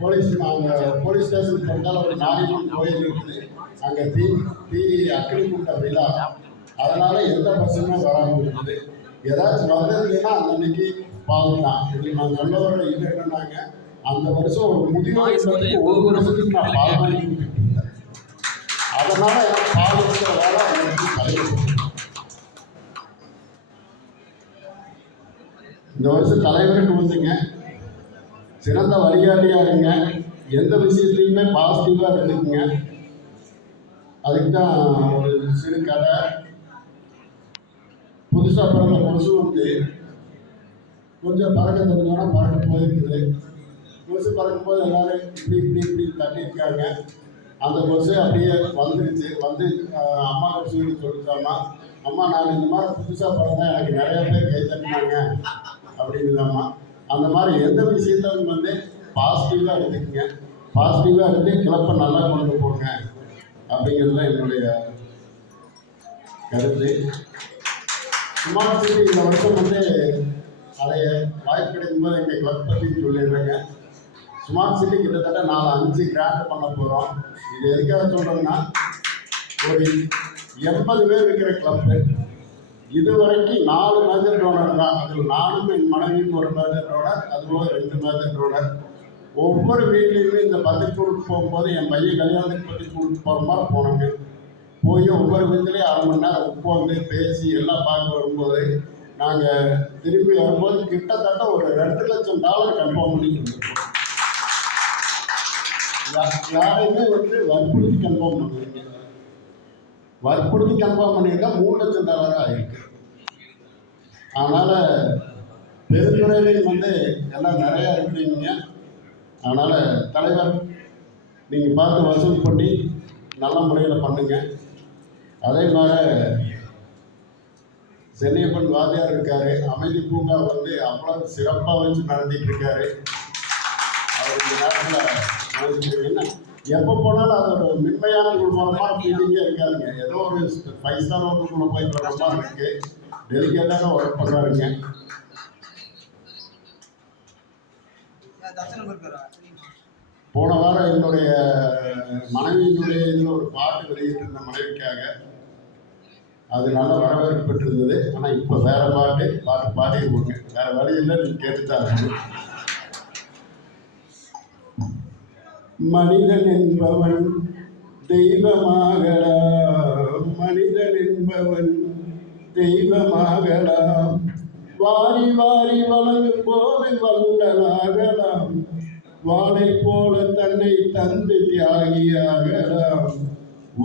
போலீஸ் ஸ்டேஷன் பக்கத்தில் ஒரு நாரிமன் கோயில் இருக்குது. அங்கே தீ அக்கினி கூட்ட விழா. அதனால் எந்த பஸ்ஸுமே வராமல் இருக்குது. ஏதாச்சும் வந்ததுன்னா அந்த அன்னைக்கு பால் தான். இதில் நான் சொல்லவோட இது என்னன்னாங்க, அந்த வருஷம் ஒரு முதியோருக்கு ஒரு வருஷத்துக்கு நான் பால் வாங்கி கொடுத்துட்டு இருந்தேன். அதனால் எனக்கு பால் இருக்கிற வேலை எனக்கு தலைவர். இந்த வருஷம் தலைவருக்கு வந்துங்க சிறந்த வழிகாட்டியாக இருங்க. எந்த விஷயத்துலையுமே பாசிட்டிவாக இருக்குங்க. அதுக்கு தான் ஒரு சிறு கதை. புதுசாக பிறந்த கொசு வந்து கொஞ்சம் பறக்க தெரிஞ்சோன்னா பறக்க போயிருக்குது. கொசு பறக்கும்போது எல்லோரும் இப்படி தட்டியிருக்காங்க. அந்த கொசு அப்படியே வந்துடுச்சு. வந்து அம்மா கொசுன்னு சொல்லிட்டாமா, அம்மா நான் இந்த மாதிரி புதுசாக பிறந்தேன், எனக்கு நிறைய பேர் கை தட்டினாங்க அப்படின்னுதாம்மா. அந்த மாதிரி எந்த விஷயத்தையும் வந்து பாசிட்டிவாக எடுத்துக்கங்க. பாசிட்டிவாக எடுத்து கிளப்பை நல்லா கொண்டு போங்க அப்படிங்கிறது தான் என்னுடைய கருத்து. ஸ்மார்ட் சிட்டி இந்த வருஷம் வந்து அதை வாய்ப்பு கிடைக்கும்போது எங்கள் கிளப் பற்றி சொல்லிடுறேங்க. ஸ்மார்ட் சிட்டி கிட்டத்தட்ட 4-5 கிராண்ட் பண்ண போகிறோம். இது எதுக்காக சொல்கிறோம்னா, ஒரு 80 பேர் இருக்கிற கிளப்பு. இதுவரைக்கும் 4 மேஜர் டோனர் தான். அதில் நானும் என் மனைவிக்கு ஒரு மேஜர் டோனர், அதுபோக 2 மேஜர் டோனர். ஒவ்வொரு வீட்லேயுமே இந்த பத்திரிக்கை போகும்போது என் பையன் கல்யாணத்துக்கு பத்திரிக்கை போகிற மாதிரி போனாங்க. போய் ஒவ்வொரு வீட்லேயும் 1/2 மணி நேரம் உட்காந்து பேசி எல்லாம் பார்க்க வரும்போது நாங்கள் திரும்பி வரும்போது கிட்டத்தட்ட ஒரு $2 லட்சம் கன்ஃபார்ம் பண்ணி கொடுத்துருக்கோம். யாரையுமே வந்து வற்புறுத்தி கன்ஃபார்ம் பண்ணுவீங்க. வற்புறுத்தி கன்ஃபார்ம் பண்ணியிருந்தா $3 லட்சம் ஆகிருக்கு. அதனால் பெருந்துறையிலையும் வந்து எல்லாம் நிறையா இருக்கிறீங்க. அதனால் தலைவர் நீங்கள் பார்த்து வசூல் பண்ணி நல்ல முறையில் பண்ணுங்கள். அதே மாதிரி சென்னையப்பன் வாத்தியார் இருக்கார். அமைதி பூங்கா வந்து அவ்வளோ சிறப்பாக வச்சு நடத்திட்டு இருக்காரு. அவர் இந்த நேரத்தில் என்ன எப்போ போனாலும் அது ஒரு மென்மையான குடும்பமான ஃபீலிங்கே இருக்காதுங்க. ஏதோ ஒரு 5 ஸ்டார் ஹோட்டலுக்குள்ளே போயிட்டு வர மாதிரி இருக்குது. டெலிகேட்டாக ஒர்க் பண்ணுறாருங்க. போன வாரம் என்னுடைய மனைவியினுடைய இதில் ஒரு பாட்டு வெளியிட்டிருந்த மனைவிக்காக அது நல்ல வரவேற்பு பெற்றிருந்தது. ஆனால் இப்போ வேறு பாட்டு பாடிடுவோங்க. வேறு வழி இல்லை, நீங்கள் கேட்டுத்தான். மனிதன் என்பவன் தெய்வமாகலாம், மனிதன் என்பவன் தெய்வமாகலாம், வாரி வாரி வழங்கும் போது வல்லலாகலாம், வானை போல தன்னை தந்து தியாகியாகலாம்,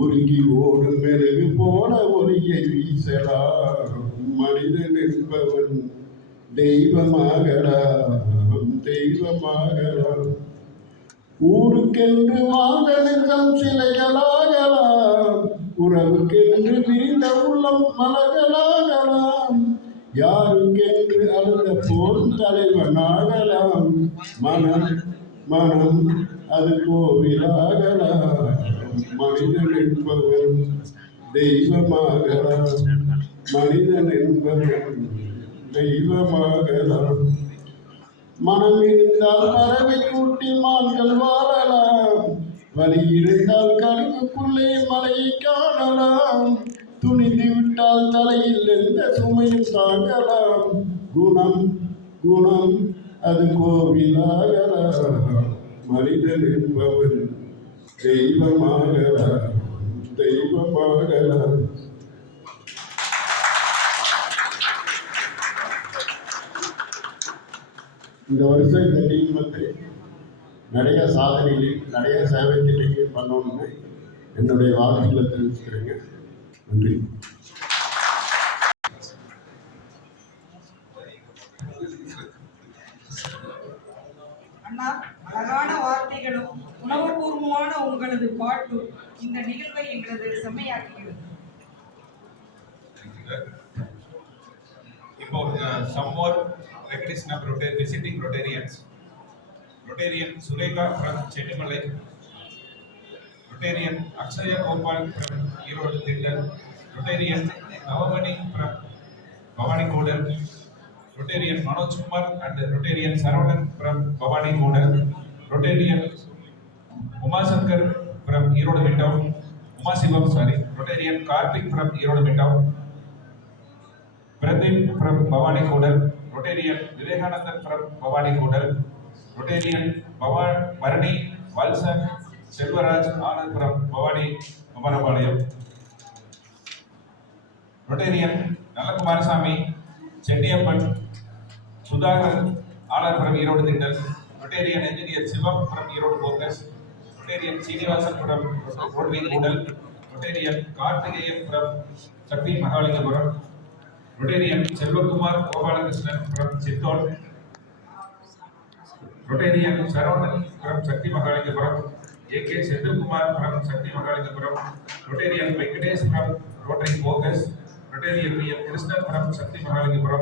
உருகி ஓடும் மெருகு போல ஒளியை வீசலாம். மனிதன் என்பவன் தெய்வமாகலாம், தெய்வமாகலாம். ஊருக்கென்று வாழ்ந்த நெஞ்சம் சிலைகளாகலாம், உறவுக்கென்று விரிந்த உள்ளம் மலர்களாகலாம். யாருக்கென்று அழுத போல் தலைவனாகலாம், மனம் மனம் அது கோவிலாகலாம். மனிதன் என்பவன் தெய்வமாகலாம், மனிதன் என்பவன் தெய்வமாகலாம். மனம் இருந்தால் பறவை கூட்டில் மான்கள் வாழலாம், வலி இருந்தால் கருவுக்குள்ளே மலையை காணலாம். துணிந்து விட்டால் தலையில் எந்த சுமையும் தாங்கலாம். குணம் குணம் அது கோவிலாகலாம், மனிதன் என்பவன் தெய்வமாகலாம், தெய்வமாகலாம். இந்த வருஷம் இந்த டீம் வந்து நிறைய சாதனைகள் நிறைய சேவை திட்டங்கள் பண்ணணும்னு என்னுடைய வாழ்க்கைகளை தெரிவிச்சுக்கிறேங்க. நன்றி. அண்ணா, அழகான வார்த்தைகளும் உணவுபூர்வமான உங்களது பாட்டும் இந்த நிகழ்வை எங்களது செம்மையாக்குகிறது. இப்போ some more recognition of visiting Rotarians. Rotarian Sureka from Chettimalai, Rotarian Akshaya Gopal from Erode Tindal, Rotarian Navamani from Bhavani Kodal, Rotarian Manoj Kumar and Rotarian Saravanan from Bhavani Kodal, Rotarian Umasankar from Erode Midtown, Rotarian Karthik from Erode Midtown, Pradeep from Bhavani Kodal, Rotarian Vivekanandan from Bhavani Kodal, Rotarian Bharani Valsan Selvaraj Anand from Bhavani Amarapalayam, Rotarian Nalakumarasamy Chettiappan Sudharan Alar from Erode Tindal, Rotarian Engineer Sivam from Erode Focus, Rotarian Srinivasan from Rotary Kodal, Rotarian Karthikeyan from Shakti Mahalingapura, Rotarian Selvakumar Gopalakrishnan from Chittor, Rotarian Saravanan from Shakti Mahalingapura, A.K. Senthilkumar from Shakti Mahalingapura, Rotarian Venkatesh from Rotary Focus, Rotarian V. Krishnan from Shakti Mahalingapura,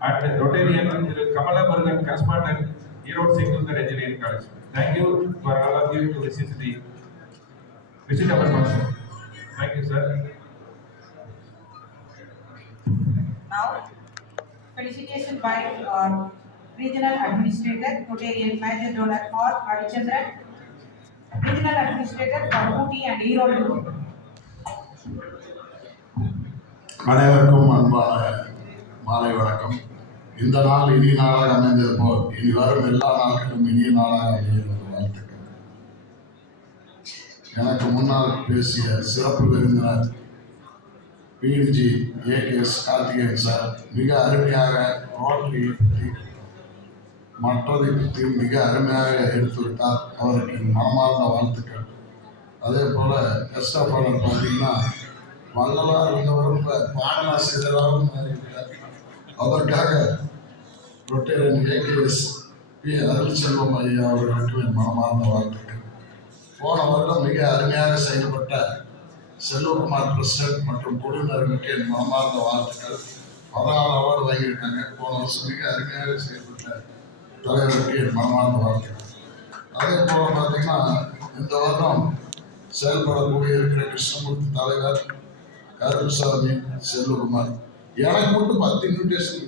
and Rotarian Kamala Murugan correspondent, Erode Sekundar Engineering College. Thank you for all of you to visit our function. Thank you, sir. Now, felicitation by our Regional Administrator, Rotarian Major Donor R. Adichandran, Regional Administrator for Ooty and Erode. அனைவருக்கும் அன்பான மாலை வணக்கம். இந்த நாள் இனிய நாளாக அமைந்தது போல் இனி வரும் எல்லா நாட்களும் இனிய நாளாக அமைகிறது. வாழ்த்துக்கள். எனக்கு முன்னால் பேசிய சிறப்பு விருந்தினர் பிஎன்ஜி ஏகேஎஸ் கார்த்திகேயன் சார் மிக அருமையாக ரோட்டரியை பற்றி மற்றதை பற்றி மிக அருமையாக எடுத்துவிட்டார். அவருக்கு மனமார்ந்த வாழ்த்துக்கள். அதே போல் எஸ்டாஃபாளர் பார்த்தீங்கன்னா வள்ளலார் இருந்தவரும் இப்போ பாடலாசிரியராகவும் மாறிவிட்டார். அதற்காக ரொட்டேரியன் ஏகேஎஸ் பி அருள்செல்வம் ஐயா அவர்களுக்கு மனமார்ந்த வாழ்த்துக்கள். போன வருடம் மிக அருமையாக செயல்பட்ட செல்வகுமார் பிரசிடென்ட் மற்றும் குழுவினர்களுக்கு என் மனமார்ந்த வாழ்த்துக்கள். 14 அவார்டு வாங்கியிருக்காங்க. போன வருஷம் மிக அருமையாக செயல்பட்ட தலைவருக்கு என் மனமார்ந்த வாழ்த்துக்கள். அதே போல் பார்த்தீங்கன்னா இந்த வருடம் செயல்படக்கூடிய இருக்கிற கிருஷ்ணமூர்த்தி தலைவர், கருப்புசாமி, செல்வகுமார், எனக்கு மட்டும் 10 இன்விடேஷன்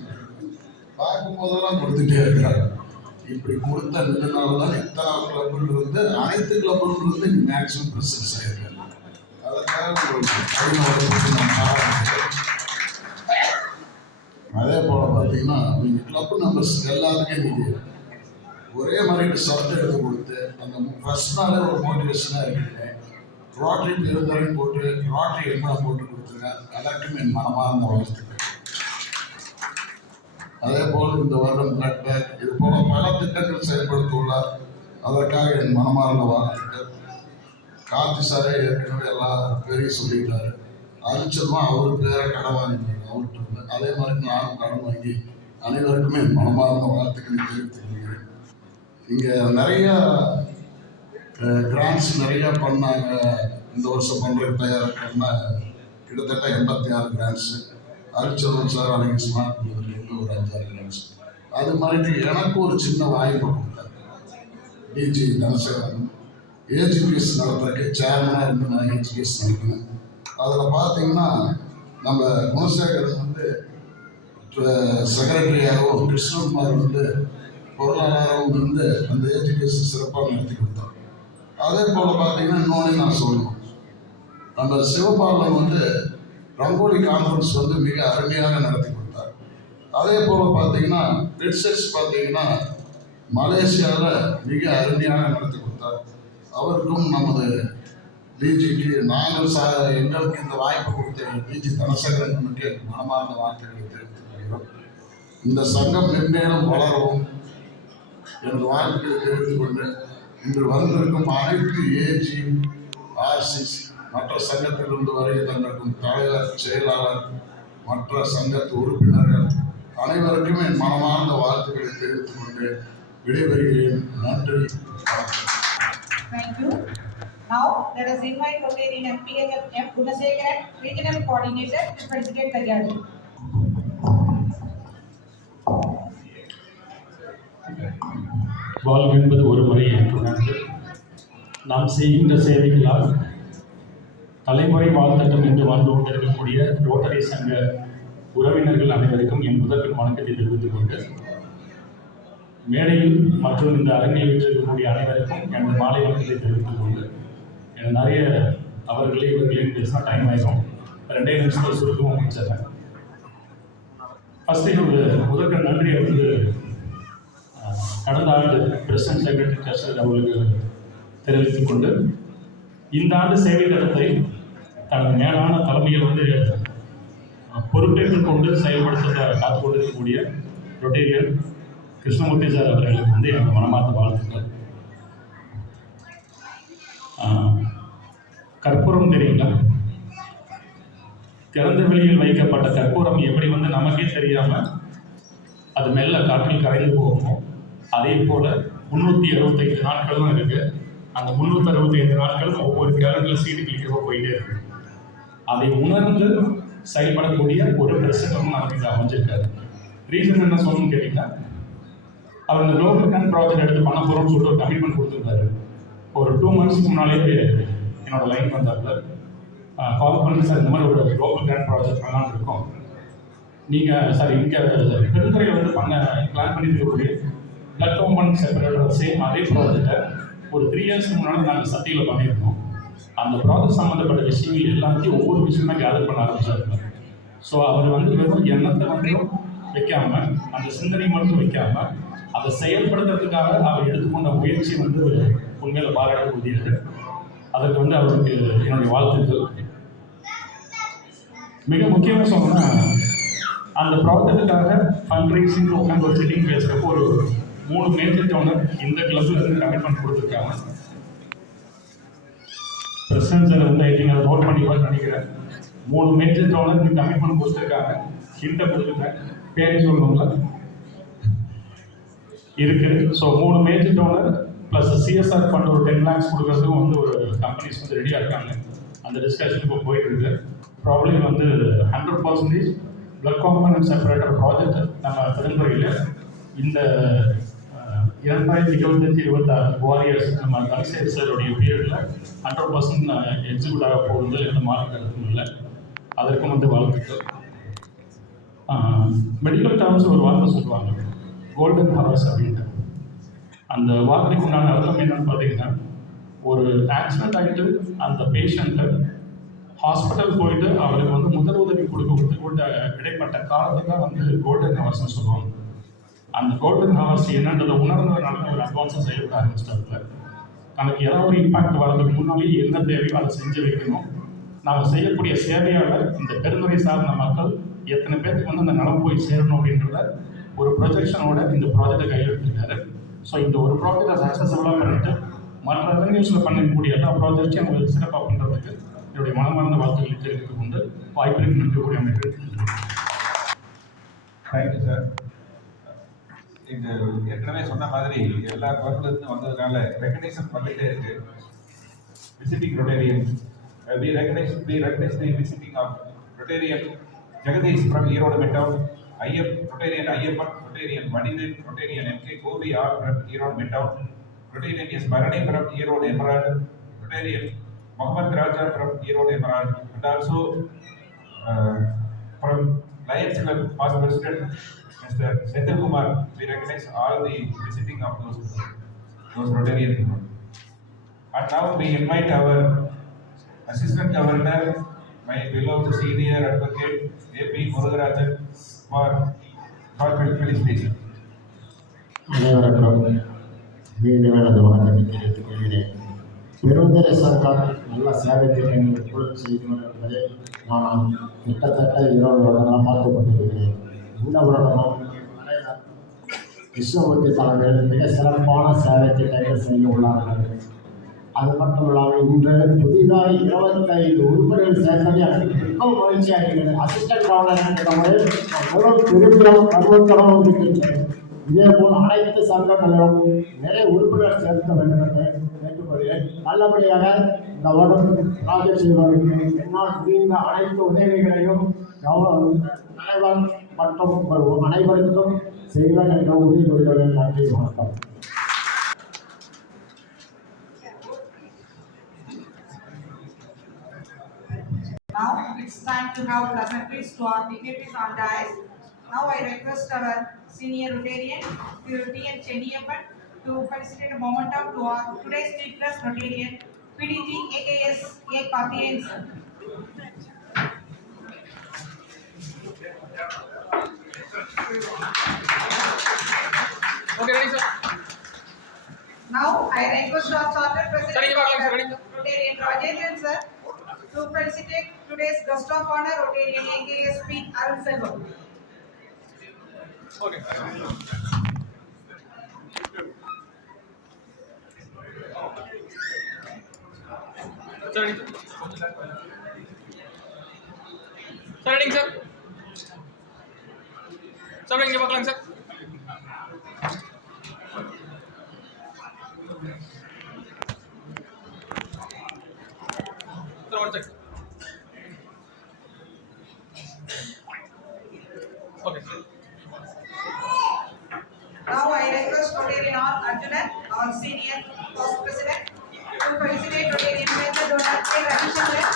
பார்க்கும் போதெல்லாம் கொடுத்துட்டே இருக்கிறாங்க. இப்படி கொடுத்த நிலைனால தான் இத்தனை கிளப்பில் இருந்து அனைத்து கிளப்பில் இருந்து மேக்ஸிமம் பிரசன்ஸ் ஆகிருக்காங்க. அதற்காக அதே போல் பார்த்தீங்கன்னா நீங்கள் கிளப்பு மெம்பர்ஸ் எல்லாத்துக்கும் இன்னைக்கு ஒரே மாதிரி சர்ட் எடுத்து கொடுத்து அந்த ஃபர்ஸ்ட் நாளே ஒரு மோட்டிவேஷனாக இருக்குது. ரோட்டரி பெருந்தரையும் போட்டு ரோட்டரி எண்ணா போட்டு கொடுத்துருங்க. எல்லாருக்கும் என் மனமார்ந்த வாழ்த்துக்கள். அதே போல் இந்த வருடம் பிளட் பேங்க் இது போல பல திட்டங்கள் செயல்படுத்த உள்ளார். அதற்காக என் மனமார்ந்த வாழ்த்துக்கள். கார்த்தி சாரே ஏற்கனவே எல்லா பேரையும் சொல்லிட்டாரு. அரிச்சல்மா அவர் பேரை கடன் வாங்கிட்டாங்க அவர்கிட்ட. அதே மாதிரி நானும் கடன் வாங்கி அனைவருக்குமே என் மனமார்ந்த வாழ்த்துக்களை தெரிவித்துக் கொள்கிறேன். இங்கே நிறையா கிராண்ட்ஸ் நிறையா பண்ணாங்க. இந்த வருஷம் பண்ணுற தயார் பண்ண கிட்டத்தட்ட 86 கிராண்ட்ஸு. அரிச்சல்வன் சார் அன்னைக்கு ஸ்மார்ட் இருந்து ஒரு 5-6 கிராண்ட்ஸ். அது மாதிரி எனக்கு ஒரு சின்ன வாய்ப்பு கொடுத்தார் டிஜி தனசேகரன். ஏஜிபிஎஸ் நடத்துறதுக்கு சேர்மனாக இருந்து நான் ஏஜிபிஎஸ் நடத்தினேன். அதில் பார்த்தீங்கன்னா நம்ம குணசேகரன் வந்து செக்ரட்டரியாகவும், கிருஷ்ணகுமார் வந்து பொருளாதாரமும் இருந்து அந்த ஏஜிபிஎஸ் சிறப்பாக நடத்தி கொடுத்தார். அதே போல் பார்த்தீங்கன்னா இன்னொன்று நான் சொல்லணும், நம்ம சிவபாலன் வந்து ரங்கோலி கான்ஃபரன்ஸ் வந்து மிக அருமையாக நடத்தி கொடுத்தார். அதே போல் பார்த்தீங்கன்னா ஹெட்செட்ஸ் பார்த்தீங்கன்னா மலேசியாவில் மிக அருமையாக நடத்தி கொடுத்தார். அவருக்கும் நமது டிஜிக்கு நாங்கள் எங்களுக்கு இந்த வாய்ப்பு கொடுத்த டிஜி தனசேகரனுக்கு மனமார்ந்த வார்த்தைகளை தெரிவித்துக் கொள்கிறோம். இந்த சங்கம் மென்மேலும் வளரவும் எனது வாழ்க்கையை தெரிவித்துக் கொண்டு இன்று வந்திருக்கும் அனைத்து ஏஜி ஆர்சிஸ் மற்ற சங்கத்திலிருந்து வருகை தந்திருக்கும் தலைவர், செயலாளர், மற்ற சங்கத்து உறுப்பினர்கள் அனைவருக்கும் என் மனமார்ந்த வாழ்த்துக்களை தெரிவித்துக் கொண்டு விடைபெறுகிறேன். நன்றி. Thank you. Now, let us invite Rotarian MPHF F. Gunasekharan, Regional Coordinator, to participate the gathering. வாழ்வு என்பது ஒரு முறை என்று நாம் செய்கின்ற சேவைகளால் தலைமுறை வாழ்த்தட்டும் என்று வாழ்ந்து கொண்டிருக்கக்கூடிய ரோட்டரி சங்க உறவினர்கள் அனைவருக்கும் என் முதற்கண் வணக்கத்தை தெரிவித்துக் கொண்டு, மேடையில் மற்றும் இந்த அரங்கில் வீற்றிருக்கக்கூடிய அனைவருக்கும் எனது மாலை வணக்கத்தை தெரிவித்துக் கொண்டு, எனக்கு நிறைய இவர்களையும் பேசினா டைம் ஆகிடும். 2 நிமிஷத்தில் சுருக்கமாக முடிச்சிடுறேன். ஃபஸ்ட்டு என்னோட முதற்கண் நன்றியை வந்து கடந்த ஆண்டு பிரசிடென்ட், செக்ரட்டரி, ட்ரெஷரர் அவர்களுக்கு தெரிவித்துக் கொண்டு, இந்த ஆண்டு சேவை தரத்தை தனது மேலான தலைமையில் வந்து பொறுப்பேற்றுக் கொண்டு செயல்படுத்த காத்து கொண்டிருக்கக்கூடிய ரொட்டேரியன் கிருஷ்ணமூர்த்தி சார் அவர்களுக்கு வந்து எனக்கு மனமார்ந்த வாழ்த்துக்கள். கற்பூரம் தெரியுங்களா? திறந்த வெளியில் வைக்கப்பட்ட கற்பூரம் எப்படி வந்து நமக்கே தெரியாமல் அது மெல்ல காற்றில் கரைந்து போகுமோ, அதே போல் 365 நாட்களும் இருக்குது. அந்த 365 நாட்களும் ஒவ்வொரு கேலண்டரில் சீட்டு கிளிக்கவோ போயிட்டே இருக்கு. அதை உணர்ந்து செயல்படக்கூடிய ஒரு பிரசங்கமும் நமக்கு இங்கே அமைஞ்சிருக்காரு. ரீசன் என்ன சொல்லணும்னு கேட்டிங்கன்னா, அவர் இந்த குளோபல் கேன் ப்ராஜெக்ட் எடுத்து பண்ண போகிறோம்னு சொல்லிட்டு ஒரு கமிட்மெண்ட் கொடுத்துருந்தாரு. ஒரு 2 மந்த்ஸ்க்கு முன்னாலேயே என்னோட லைன் வந்தாப்புல கால் பண்ணி, சார் இந்த மாதிரி ஒரு குளோபல் கேன் ப்ராஜெக்ட் பண்ணலான்னு இருக்கோம், நீங்கள் சார் இங்கே பெருந்துறையில் வந்து பண்ண பிளான் பண்ணிட்டு இருக்கக்கூடிய பிளட் காம்பவுண்ட் செப்பரேட்டர் சேம் அதே ப்ராஜெக்டை ஒரு 3 இயர்ஸ்க்கு முன்னாடி நாங்கள் சத்தியில் பண்ணியிருக்கோம். அந்த ப்ராஜெக்ட் சம்மந்தப்பட்ட விஷயங்கள் எல்லாத்தையும் ஒவ்வொரு விஷயமா கேதர் பண்ண ஆரம்பிச்சாருங்க. ஸோ அவர் வந்து வெறும் எண்ணத்தை மட்டும் வைக்காமல், அந்த சிந்தனை மட்டும் வைக்காமல், அதை செயல்படுத்துறதுக்காக அவர் எடுத்துக்கொண்ட முயற்சி வந்து உண்மையில் பாராட்டக்கூடியது. அதற்கு வந்து அவருக்கு என்னுடைய வாழ்த்துக்கள். மிக முக்கியமாக சொன்னால், அந்த ப்ராஜெக்டுக்காக ஃபண்ட் ரைசிங் உட்காந்து ஒரு சிட்டிங் பேசுகிறப்போ ஒரு 3 மேஜர் டோனர் இந்த கிளப்பில் இருந்து கமிட்மெண்ட் கொடுத்துருக்காங்க. பிரசிடென்ட் சார் வந்து ஐடிங்க நோட் பண்ணிப்பான்னு நினைக்கிறேன். 3 மேஜர் டோனர் இந்த கமிட்மெண்ட் கொடுத்துருக்காங்க. ஹிண்ட்டை கொடுத்துருக்கேன், பேர் சொல்லணும்ல இருக்குது. So 3 major toner plus CSR fund ஒரு 10 lakhs கொடுக்குறதுக்கும் வந்து ஒரு கம்பெனிஸ் வந்து ரெடியாக இருக்காங்க. அந்த டிஸ்கஷன் இப்போ போயிட்டு இருக்கு. ப்ராப்ளம் வந்து 100% பிளட் காம்பவுண்ட் செப்பரேட்டர் ப்ராஜெக்ட் நம்ம பெருந்துறையில் இந்த 2025-26 வாரியர்ஸ் நம்ம தனசேகர் சாருடைய பீரியடில் 100% எக்ஸிக்யூட் ஆக போகுது. எந்த மாற்று கருத்தும் இல்லை. அதற்கும் வந்து வாழ்த்துக்கள். மெடிக்கல் டேர்ம்ஸ் ஒரு வார்த்தை சொல்லுவாங்க, கோல்டன் ஹவர்ஸ் அப்படின்ட்டு. அந்த வார்த்தைக்கு உண்டான அர்த்தம் என்னன்னு பார்த்தீங்கன்னா, ஒரு ஆக்சிடென்ட் ஆகிட்டு அந்த பேஷண்ட்டை ஹாஸ்பிட்டல் போயிட்டு அவருக்கு வந்து முதல் உதவி கொடுக்க இடைப்பட்ட காலத்தை தான் வந்து கோல்டன் ஹவர்ஸ்னு சொல்லுவாங்க. அந்த கோல்டன் ஹவர்ஸ் என்னன்றதை உணர்ந்ததுனால ஒரு அட்வான்ஸாக செயல்பட ஆரம்பிச்சிட்டாங்க. நமக்கு ஏதாவது ஒரு இம்பாக்ட் வர்றதுக்கு முன்னாலேயே என்ன தேவையோ அதை செஞ்சு வைக்கணும். நாம் செய்யக்கூடிய சேவையால் இந்த பெருந்துறை சார்ந்த மக்கள் எத்தனை பேருக்கு வந்து அந்த நலம் போய் சேரணும் அப்படின்றத ஒரு ப்ரொஜெக்ஷனோட இந்த ப்ராஜெக்டை கையெழுத்திருக்காரு. ஸோ இந்த ஒரு ப்ராஜெக்டை சக்ஸஸ்ஃபுல்லாக பண்ணிட்டு மற்ற ரெவன்யூஸில் பண்ணக்கூடிய எல்லா ப்ராஜெக்ட்டையும் உங்களுக்கு சிறப்பாக பண்ணுறதுக்கு என்னுடைய மனமார்ந்த வாழ்த்துக்களை தெரிவித்துக் கொண்டு வாய்ப்பிற்கு நன்றி கூடிய அமைகிறேன். Thank you sir. இந்த ஏற்கனவே சொன்ன மாதிரி எல்லா குழந்தைலேருந்து வந்ததுனால ரெகனைசேஷன் பண்ணிட்டே இருக்கு. Visiting Rotarian we recognize the visiting of Rotarian Jagadish from Erode Midtown, Rotarian Ayyappan, Rotarian Vadivel, Rotarian MK Govi are from Erode Midtown, Rotarian S. Bharani from Erode Emerald, Rotarian Mohammed Raja from Erode Emerald, and also from Lions Club past President Mr. Senthil Kumar. We recognize all the visiting of those Rotarian people. And now we invite our Assistant Governor, my beloved senior advocate A.P. Murugarajan for felicitation. அனைவருக்கும் மீண்டும் எனது வணக்கத்தை தெரிவித்துக் கொள்கிறேன். பெருந்தரை சங்கம் நல்ல சேவை திட்டங்களை பூர்த்தி செய்து என்பதை நான் கிட்டத்தட்ட 20 வருடங்களாக பார்த்துக் கொண்டிருக்கிறேன். இந்த வருடமும் கிருஷ்ணமூர்த்தி தலைமையில் மிக சிறப்பான சேவை திட்டங்கள் செய்ய உள்ளார்கள். அது மட்டும் இல்லாமல் இன்று புதிதாக 25 உறுப்பினர்கள் சேர்ப்பது எனக்கு மிகவும் மகிழ்ச்சியாக இருக்கிறது. அசிஸ்டன்ட் கவர்னர் என்ற முறையில் வெறும் பெருமிதம் கருவத்தரம் இருக்கின்றேன். இதேபோல் அனைத்து சங்கங்களிலும் நிறைய உறுப்பினர் சேர்க்க வேண்டும் என்று கேட்டுக்கொள்கிறேன். நல்லபடியாக இந்த வருடம் ப்ராஜெக்ட் செய்வதற்கு என்னால் முடிந்த அனைத்து உதவிகளையும் தலைவர் மற்றும் அனைவருக்கும் செய்வேன் என்று உறுதி கொள்கிறேன். நன்றி, வணக்கம். Now it's time to have pleasantries to our dignitaries on dais. Now I request our senior Rotarian, T.N. Chenniyappan, to facilitate a momentum to our today's speakers Rotarian, PDG AKS A. Karthigeyan sir. Okay, ready, sir. Now I request our charter president Rotarian Rajendran sir to felicitate today's guest of honor Rotarian AKS P. Arun Selvam. Okay. Sir, ready, sir. Sir, ready, sir. Sir, ready, sir. Sir. Sir, one second. Okay. Now I request Rotarian R. Arjunan, our senior past president, to felicitate Rotarian member donor K. Ravishankar,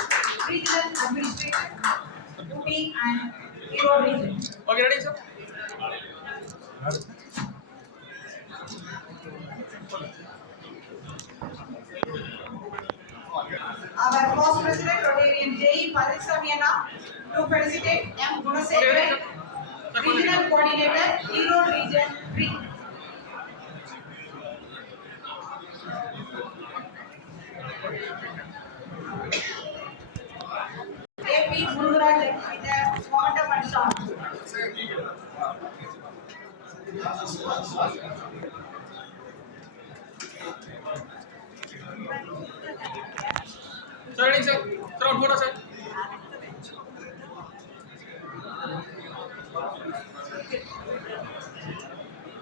regional administrator, UP and Erode region. Okay, ready, sir. Our past president Rotarian J.E. Padisamiana to felicitate M. Gunasekharan, regional coordinator, Erode region 3. A.P. Murugarajan with a momentum and song. Sir, ready, sir. Sir, one photo, sir.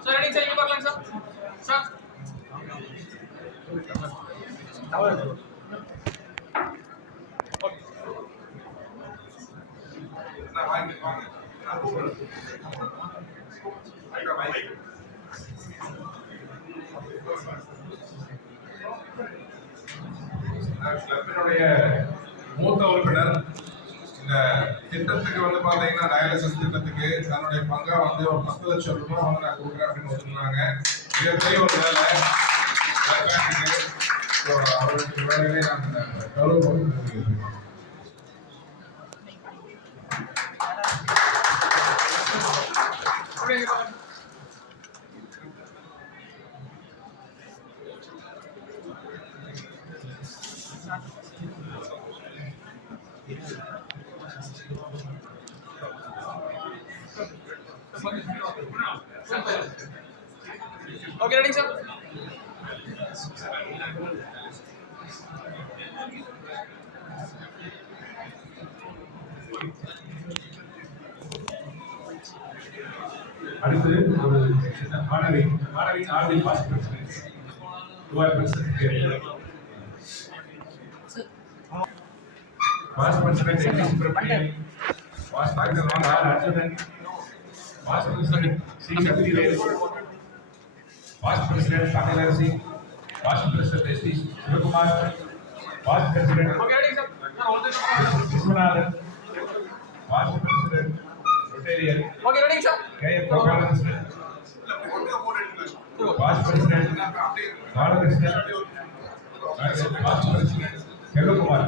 Sir, ready, sir. You back, sir. Sir. கிளப்பினுடைய மூத்த உறுப்பினர் இந்த திட்டத்துக்கு வந்து பாத்தீங்கன்னா dialysis திட்டத்துக்கு தன்னுடைய பங்கா வந்து ஒரு 10 லட்சம் ரூபாய் வந்து நான் கொடுக்குறேன் அப்படின்னு ஒத்துக்கிறாங்க. மிகப்பெரிய ஒரு வேலை அவர்களுக்கு வேலையிலே நான் கௌரவம். Okay, ready, sir. அடுத்து ஒரு சின்ன மாணவி Aarvi past president past president NS Prabhu past doctor R Arjunan past president C Sakthivel past president Tamilarasi past president S D Sivakumar past president Viswanathan past president Rotarian KF Gopalakrishnan past president Balakrishnan past president Selvakumar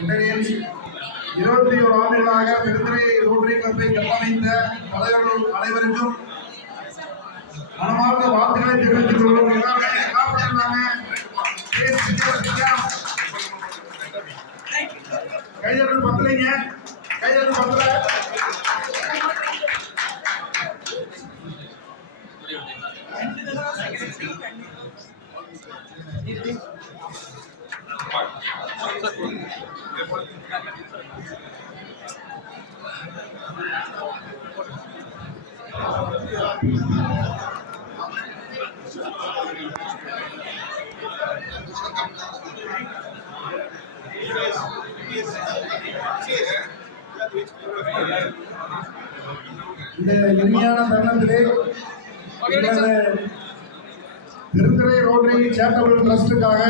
உடனே 21 ஆண்டுகளாக பெருந்துறை ரோட்டரி கிளப்பை கட்டமைத்த தலைவர்கள் அனைவருக்கும் மனமார்ந்த வாழ்த்துக்களை தெரிவித்துக் கொள்வோம். எல்லாமே என்ன பண்ணிருந்தாங்க, கைதறல் பத்தலைங்க, கைதறல் பத்தல. இந்த இனிமையான தருணத்திலே பெருந்துறை ரோட்டரி சேரிட்டபிள் ட்ரஸ்டுக்காக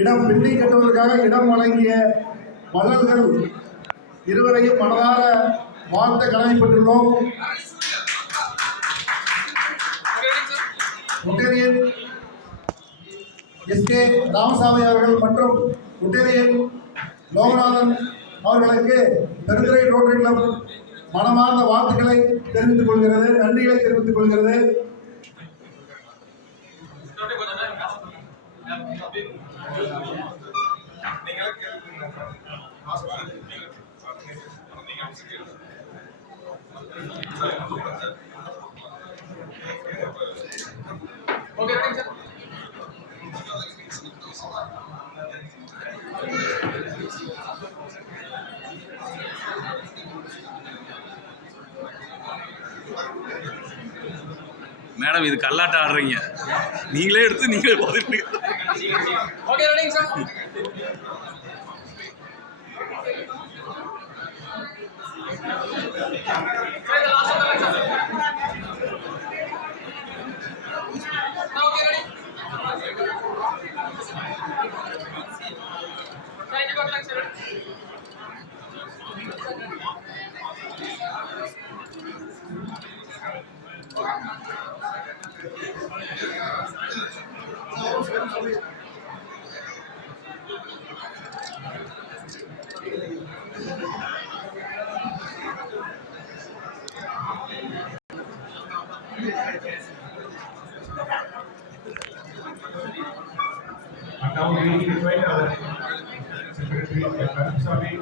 இடம் பில்டிங் கட்டுவதற்காக இடம் வழங்கிய வள்ளல்கள் இருவரையும் மனதார வாழ்த்த கடமைப்பட்டுள்ளோம். Rotarian SK. ராமசாமி அவர்கள் மற்றும் ரொட்டேரியன் லோகநாதன் அவர்களுக்கு பெருந்துறை ரோட்டரி கிளப் மனமார்ந்த வாழ்த்துக்களை தெரிவித்துக் கொள்கிறது, நன்றிகளை தெரிவித்துக் கொள்கிறது. மேடம் இது கல்லாட்ட ஆடுறீங்க, நீங்களே எடுத்து நீங்களே போதுட்டு. ஓகே ரெடிங்க sir. Now we invite our Secretary Swami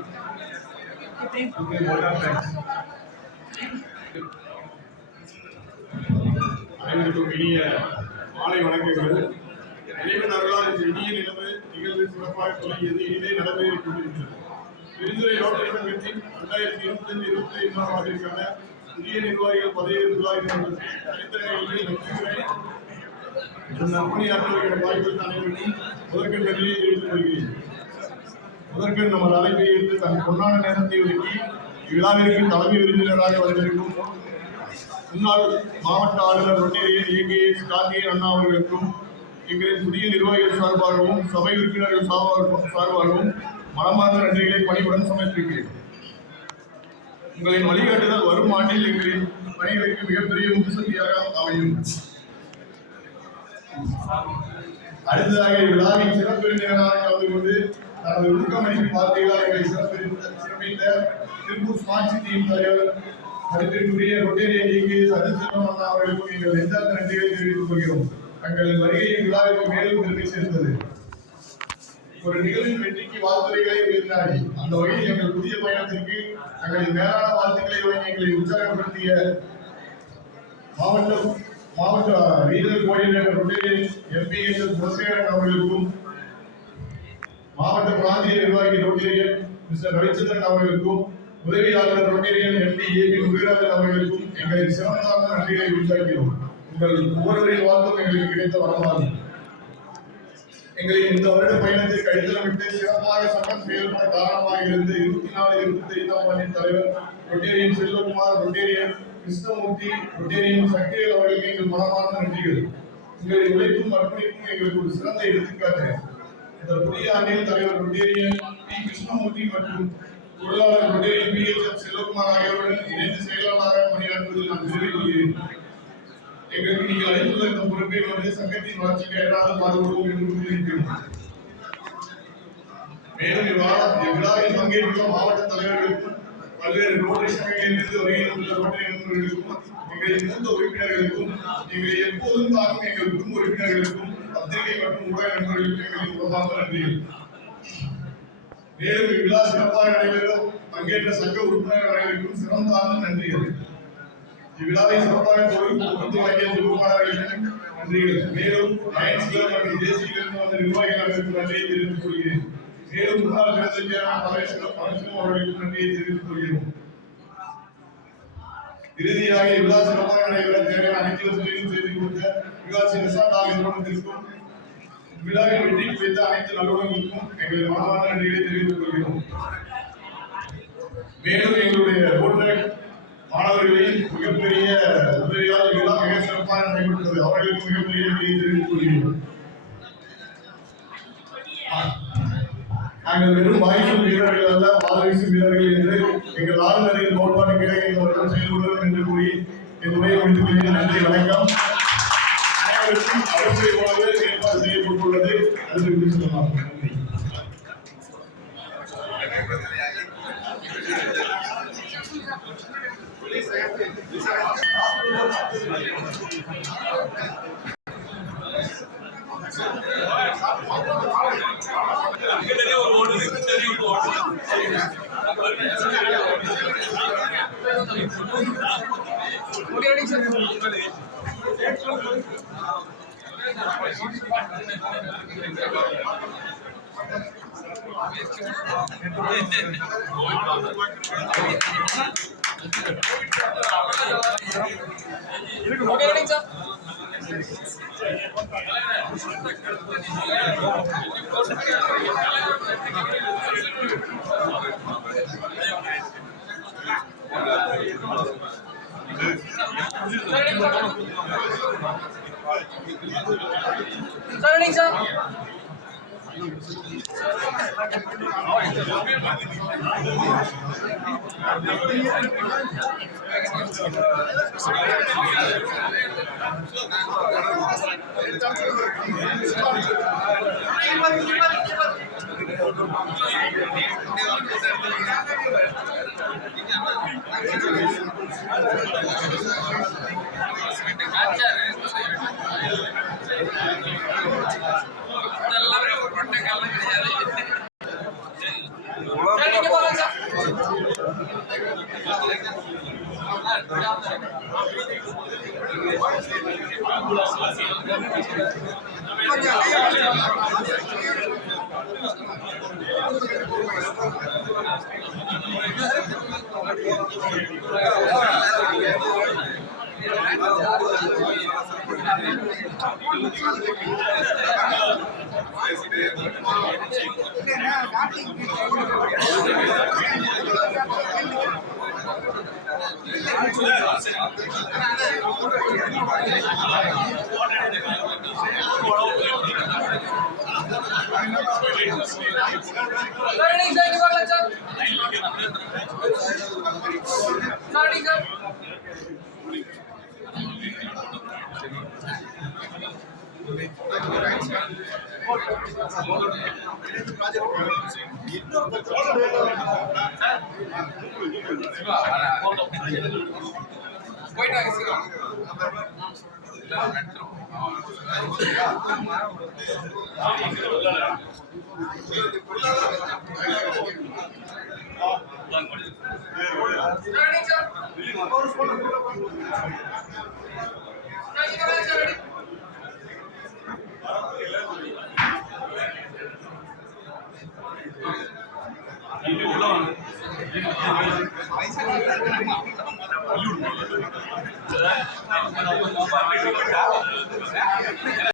to give vote of thanks. அனைவருக்கும் இனிய மாலை வணக்கங்கள். இறைவன் அருளால் இந்த இனிய நிகழ்வு சிறப்பாக தொடங்கியது. இனிதே நடைபெற்றுக் கொண்டிருக்கிறது. பெருந்துறை ரோட்டரி சங்கத்தின் 2025-25 ஆண்டிற்கான புதிய நிர்வாகிகள் பதவியேற்பு பணியாற்றுவதற்கான வாய்ப்புகள் அனைவருக்கும் முதற்கண் நன்றியை தெரிவித்துக் கொள்கிறேன். முதற்கண் நமது அழைப்பை ஏற்று தன் பொன்னான நேரத்தை ஒதுக்கி இவ்விழாவிற்கு தலைமை விருந்தினராக வந்திருக்கும் முன்னாள் மாவட்ட ஆளுநர் ரொட்டேரியன் ஏகேஎஸ் கார்த்திகேயன் அண்ணா அவர்களுக்கும் எங்களின் புதிய நிர்வாகிகள் சார்பாகவும் சபை உறுப்பினர்கள் சார்பாகவும் மனமார்ந்த நன்றிகளை பணிவுடன் சமர்ப்பிக்கிறேன். உங்களின் வழிகாட்டுதல் வரும் ஆண்டில் எங்களின் பணிகளுக்கு மிகப்பெரிய முன்சக்தியாக அமையும். அடுத்ததாக இவ்விழாவின் சிறப்பு விருந்தினராக கலந்து கொண்டு தனது ஒழுக்கமளிக்கும் வார்த்தைகளால் எங்களை சிறப்பித்த திருப்பூர் ஸ்மார்ட் சிட்டியின் தலைவர் மதிப்பிற்குரிய ரொட்டேரியன் ஏகேஎஸ் அருள்செல்வம் அண்ணா அவர்களுக்கும் எங்கள் நெஞ்சார்ந்த நன்றிகளை தெரிவித்துக் கொள்கிறோம். தங்களின் வருகை விழாவிற்கு மேலும் பெருமை சேர்ந்தது. ஒரு நிகழ்வின் வெற்றிக்கு வாழ்த்துறைகளை உயர்ந்தாடி அந்த வகையில் எங்கள் புதிய பயணத்திற்கு தங்களின் மேலான வாழ்த்துக்களை வழங்கி எங்களை உற்சாகப்படுத்திய மாவட்ட regional coordinator Rotarian MBS Kulasekaran அவர்களுக்கும் மாவட்ட பிராந்திய நிர்வாகி ரொட்டேரியன் மிஸ்டர் ரவிச்சந்திரன் அவர்களுக்கும் உதவியாளர் ரொட்டேரியன் எம்பி ஏபி முருகராஜன் அவர்களுக்கும் எங்களின் சிறந்த நன்றிகளை உண்டாக்கிறோம். உங்கள் ஒவ்வொருவரின் வாழ்த்தும் எங்களுக்கு கிடைத்த வரமாகும். எங்களின் இந்த வருட பயணத்திற்கு அடித்தளமிட்டு சிறப்பாக சங்கம் செயல்பட காரணமாக இருந்து 24-25 ஆண்டின் தலைவர் Rotarian Selvakumar, Rotarian Krishnamurthy, Rotarian Sakthivel அவர்களுக்கு எங்கள் மனமார்ந்த நன்றிகள். உங்களின் உழைப்பும் அர்ப்பணிப்பும் எங்களுக்கு ஒரு சிறந்த எடுத்துக்காட்டு. இந்த புதிய ஆண்டில் தலைவர் ரொட்டேரியன் பி கிருஷ்ணமூர்த்தி மற்றும் பொருளாளர் ரொட்டேரியன் PHF செல்வகுமார் ஆகியோருடன் இணைந்து செயலாளராக பணியாற்றுவதில் நான் பெருமை கொள்கிறேன். எங்களுக்கு நீங்கள் அளித்துள்ள இந்த பொறுப்பை வந்து சங்கத்தின் வளர்ச்சிக்கு எதிராக பாடுபடுவோம் என்று கூறியிருக்கிறோம். மேலும் இவ்விழாவில் பங்கேற்றுள்ள மாவட்ட தலைவர்களுக்கும் பல்வேறு ரோட்டரி சங்கங்களிலிருந்து வருகையில் உள்ள ரோட்டரி நண்பர்களுக்கும் எங்களின் மூத்த உறுப்பினர்களுக்கும் எங்களை எப்போதும் தாக்கும் எங்கள் குடும்ப உறுப்பினர்களுக்கும் பத்திரிகை மற்றும் ஊடக நண்பர்களுக்கும் எங்களின் உலகார்ந்த நன்றிகள். மேலும் இவ்விழா சிறப்பாக நடைபெறும் பங்கேற்ற சங்க உறுப்பினர்கள் அனைவருக்கும் சிறந்த நன்றிகள். இவ்விழாவை சிறப்பாக தொகுத்து வழங்கிய பொறுப்பாளர்களுக்கு நன்றிகள். மேலும் லயன்ஸ் கிளப் மற்றும் தேசியிலிருந்து வந்த நிர்வாகிகளுக்கு நன்றியை தெரிவித்துக் கொள்கிறேன். மேலும் முன்னாள் பரமேஸ்வரம் அவர்களுக்கு நன்றியை தெரிவித்துக் கொள்கிறோம். இறுதியாக இவ்விழா சிறப்பாக நடைபெற தேவையான அனைத்து வசதிகளையும் செய்து கொடுத்த விகாசி நிசாந்த் நிறுவனத்திற்கும் விழாவில் வெற்றி குறித்த அனைத்து நல்லுறவுகளுக்கும் எங்கள் மனமார்ந்த நன்றிகளை தெரிவித்துக் கொள்கிறோம். மேலும் எங்களுடைய ரோட்டரி மாணவர்களின் மிகப்பெரிய உதவியால் விழா மிக சிறப்பாக நடைபெற்றது. அவர்களுக்கு மிகப்பெரிய நன்றியை தெரிவித்துக் கொள்கிறோம். நாங்கள் வெறும் வாய்ப்பு வீரர்கள் அல்ல, வாழ்வீசும் வீரர்கள் என்று எங்கள் ஆளுநரின் கோட்பாடு கிடைக்கிறவர்கள் செயல்படுவோம் என்று கூறி என் உரையை முடித்துக் கொள்கிறேன். நன்றி, வணக்கம். அனைவருக்கும் அவசிய உணவு ஏற்பாடு செய்யப்பட்டுள்ளது. நன்றி சொல்லலாம். நன்றி. Answer. போயிட்டாங்க சிவா.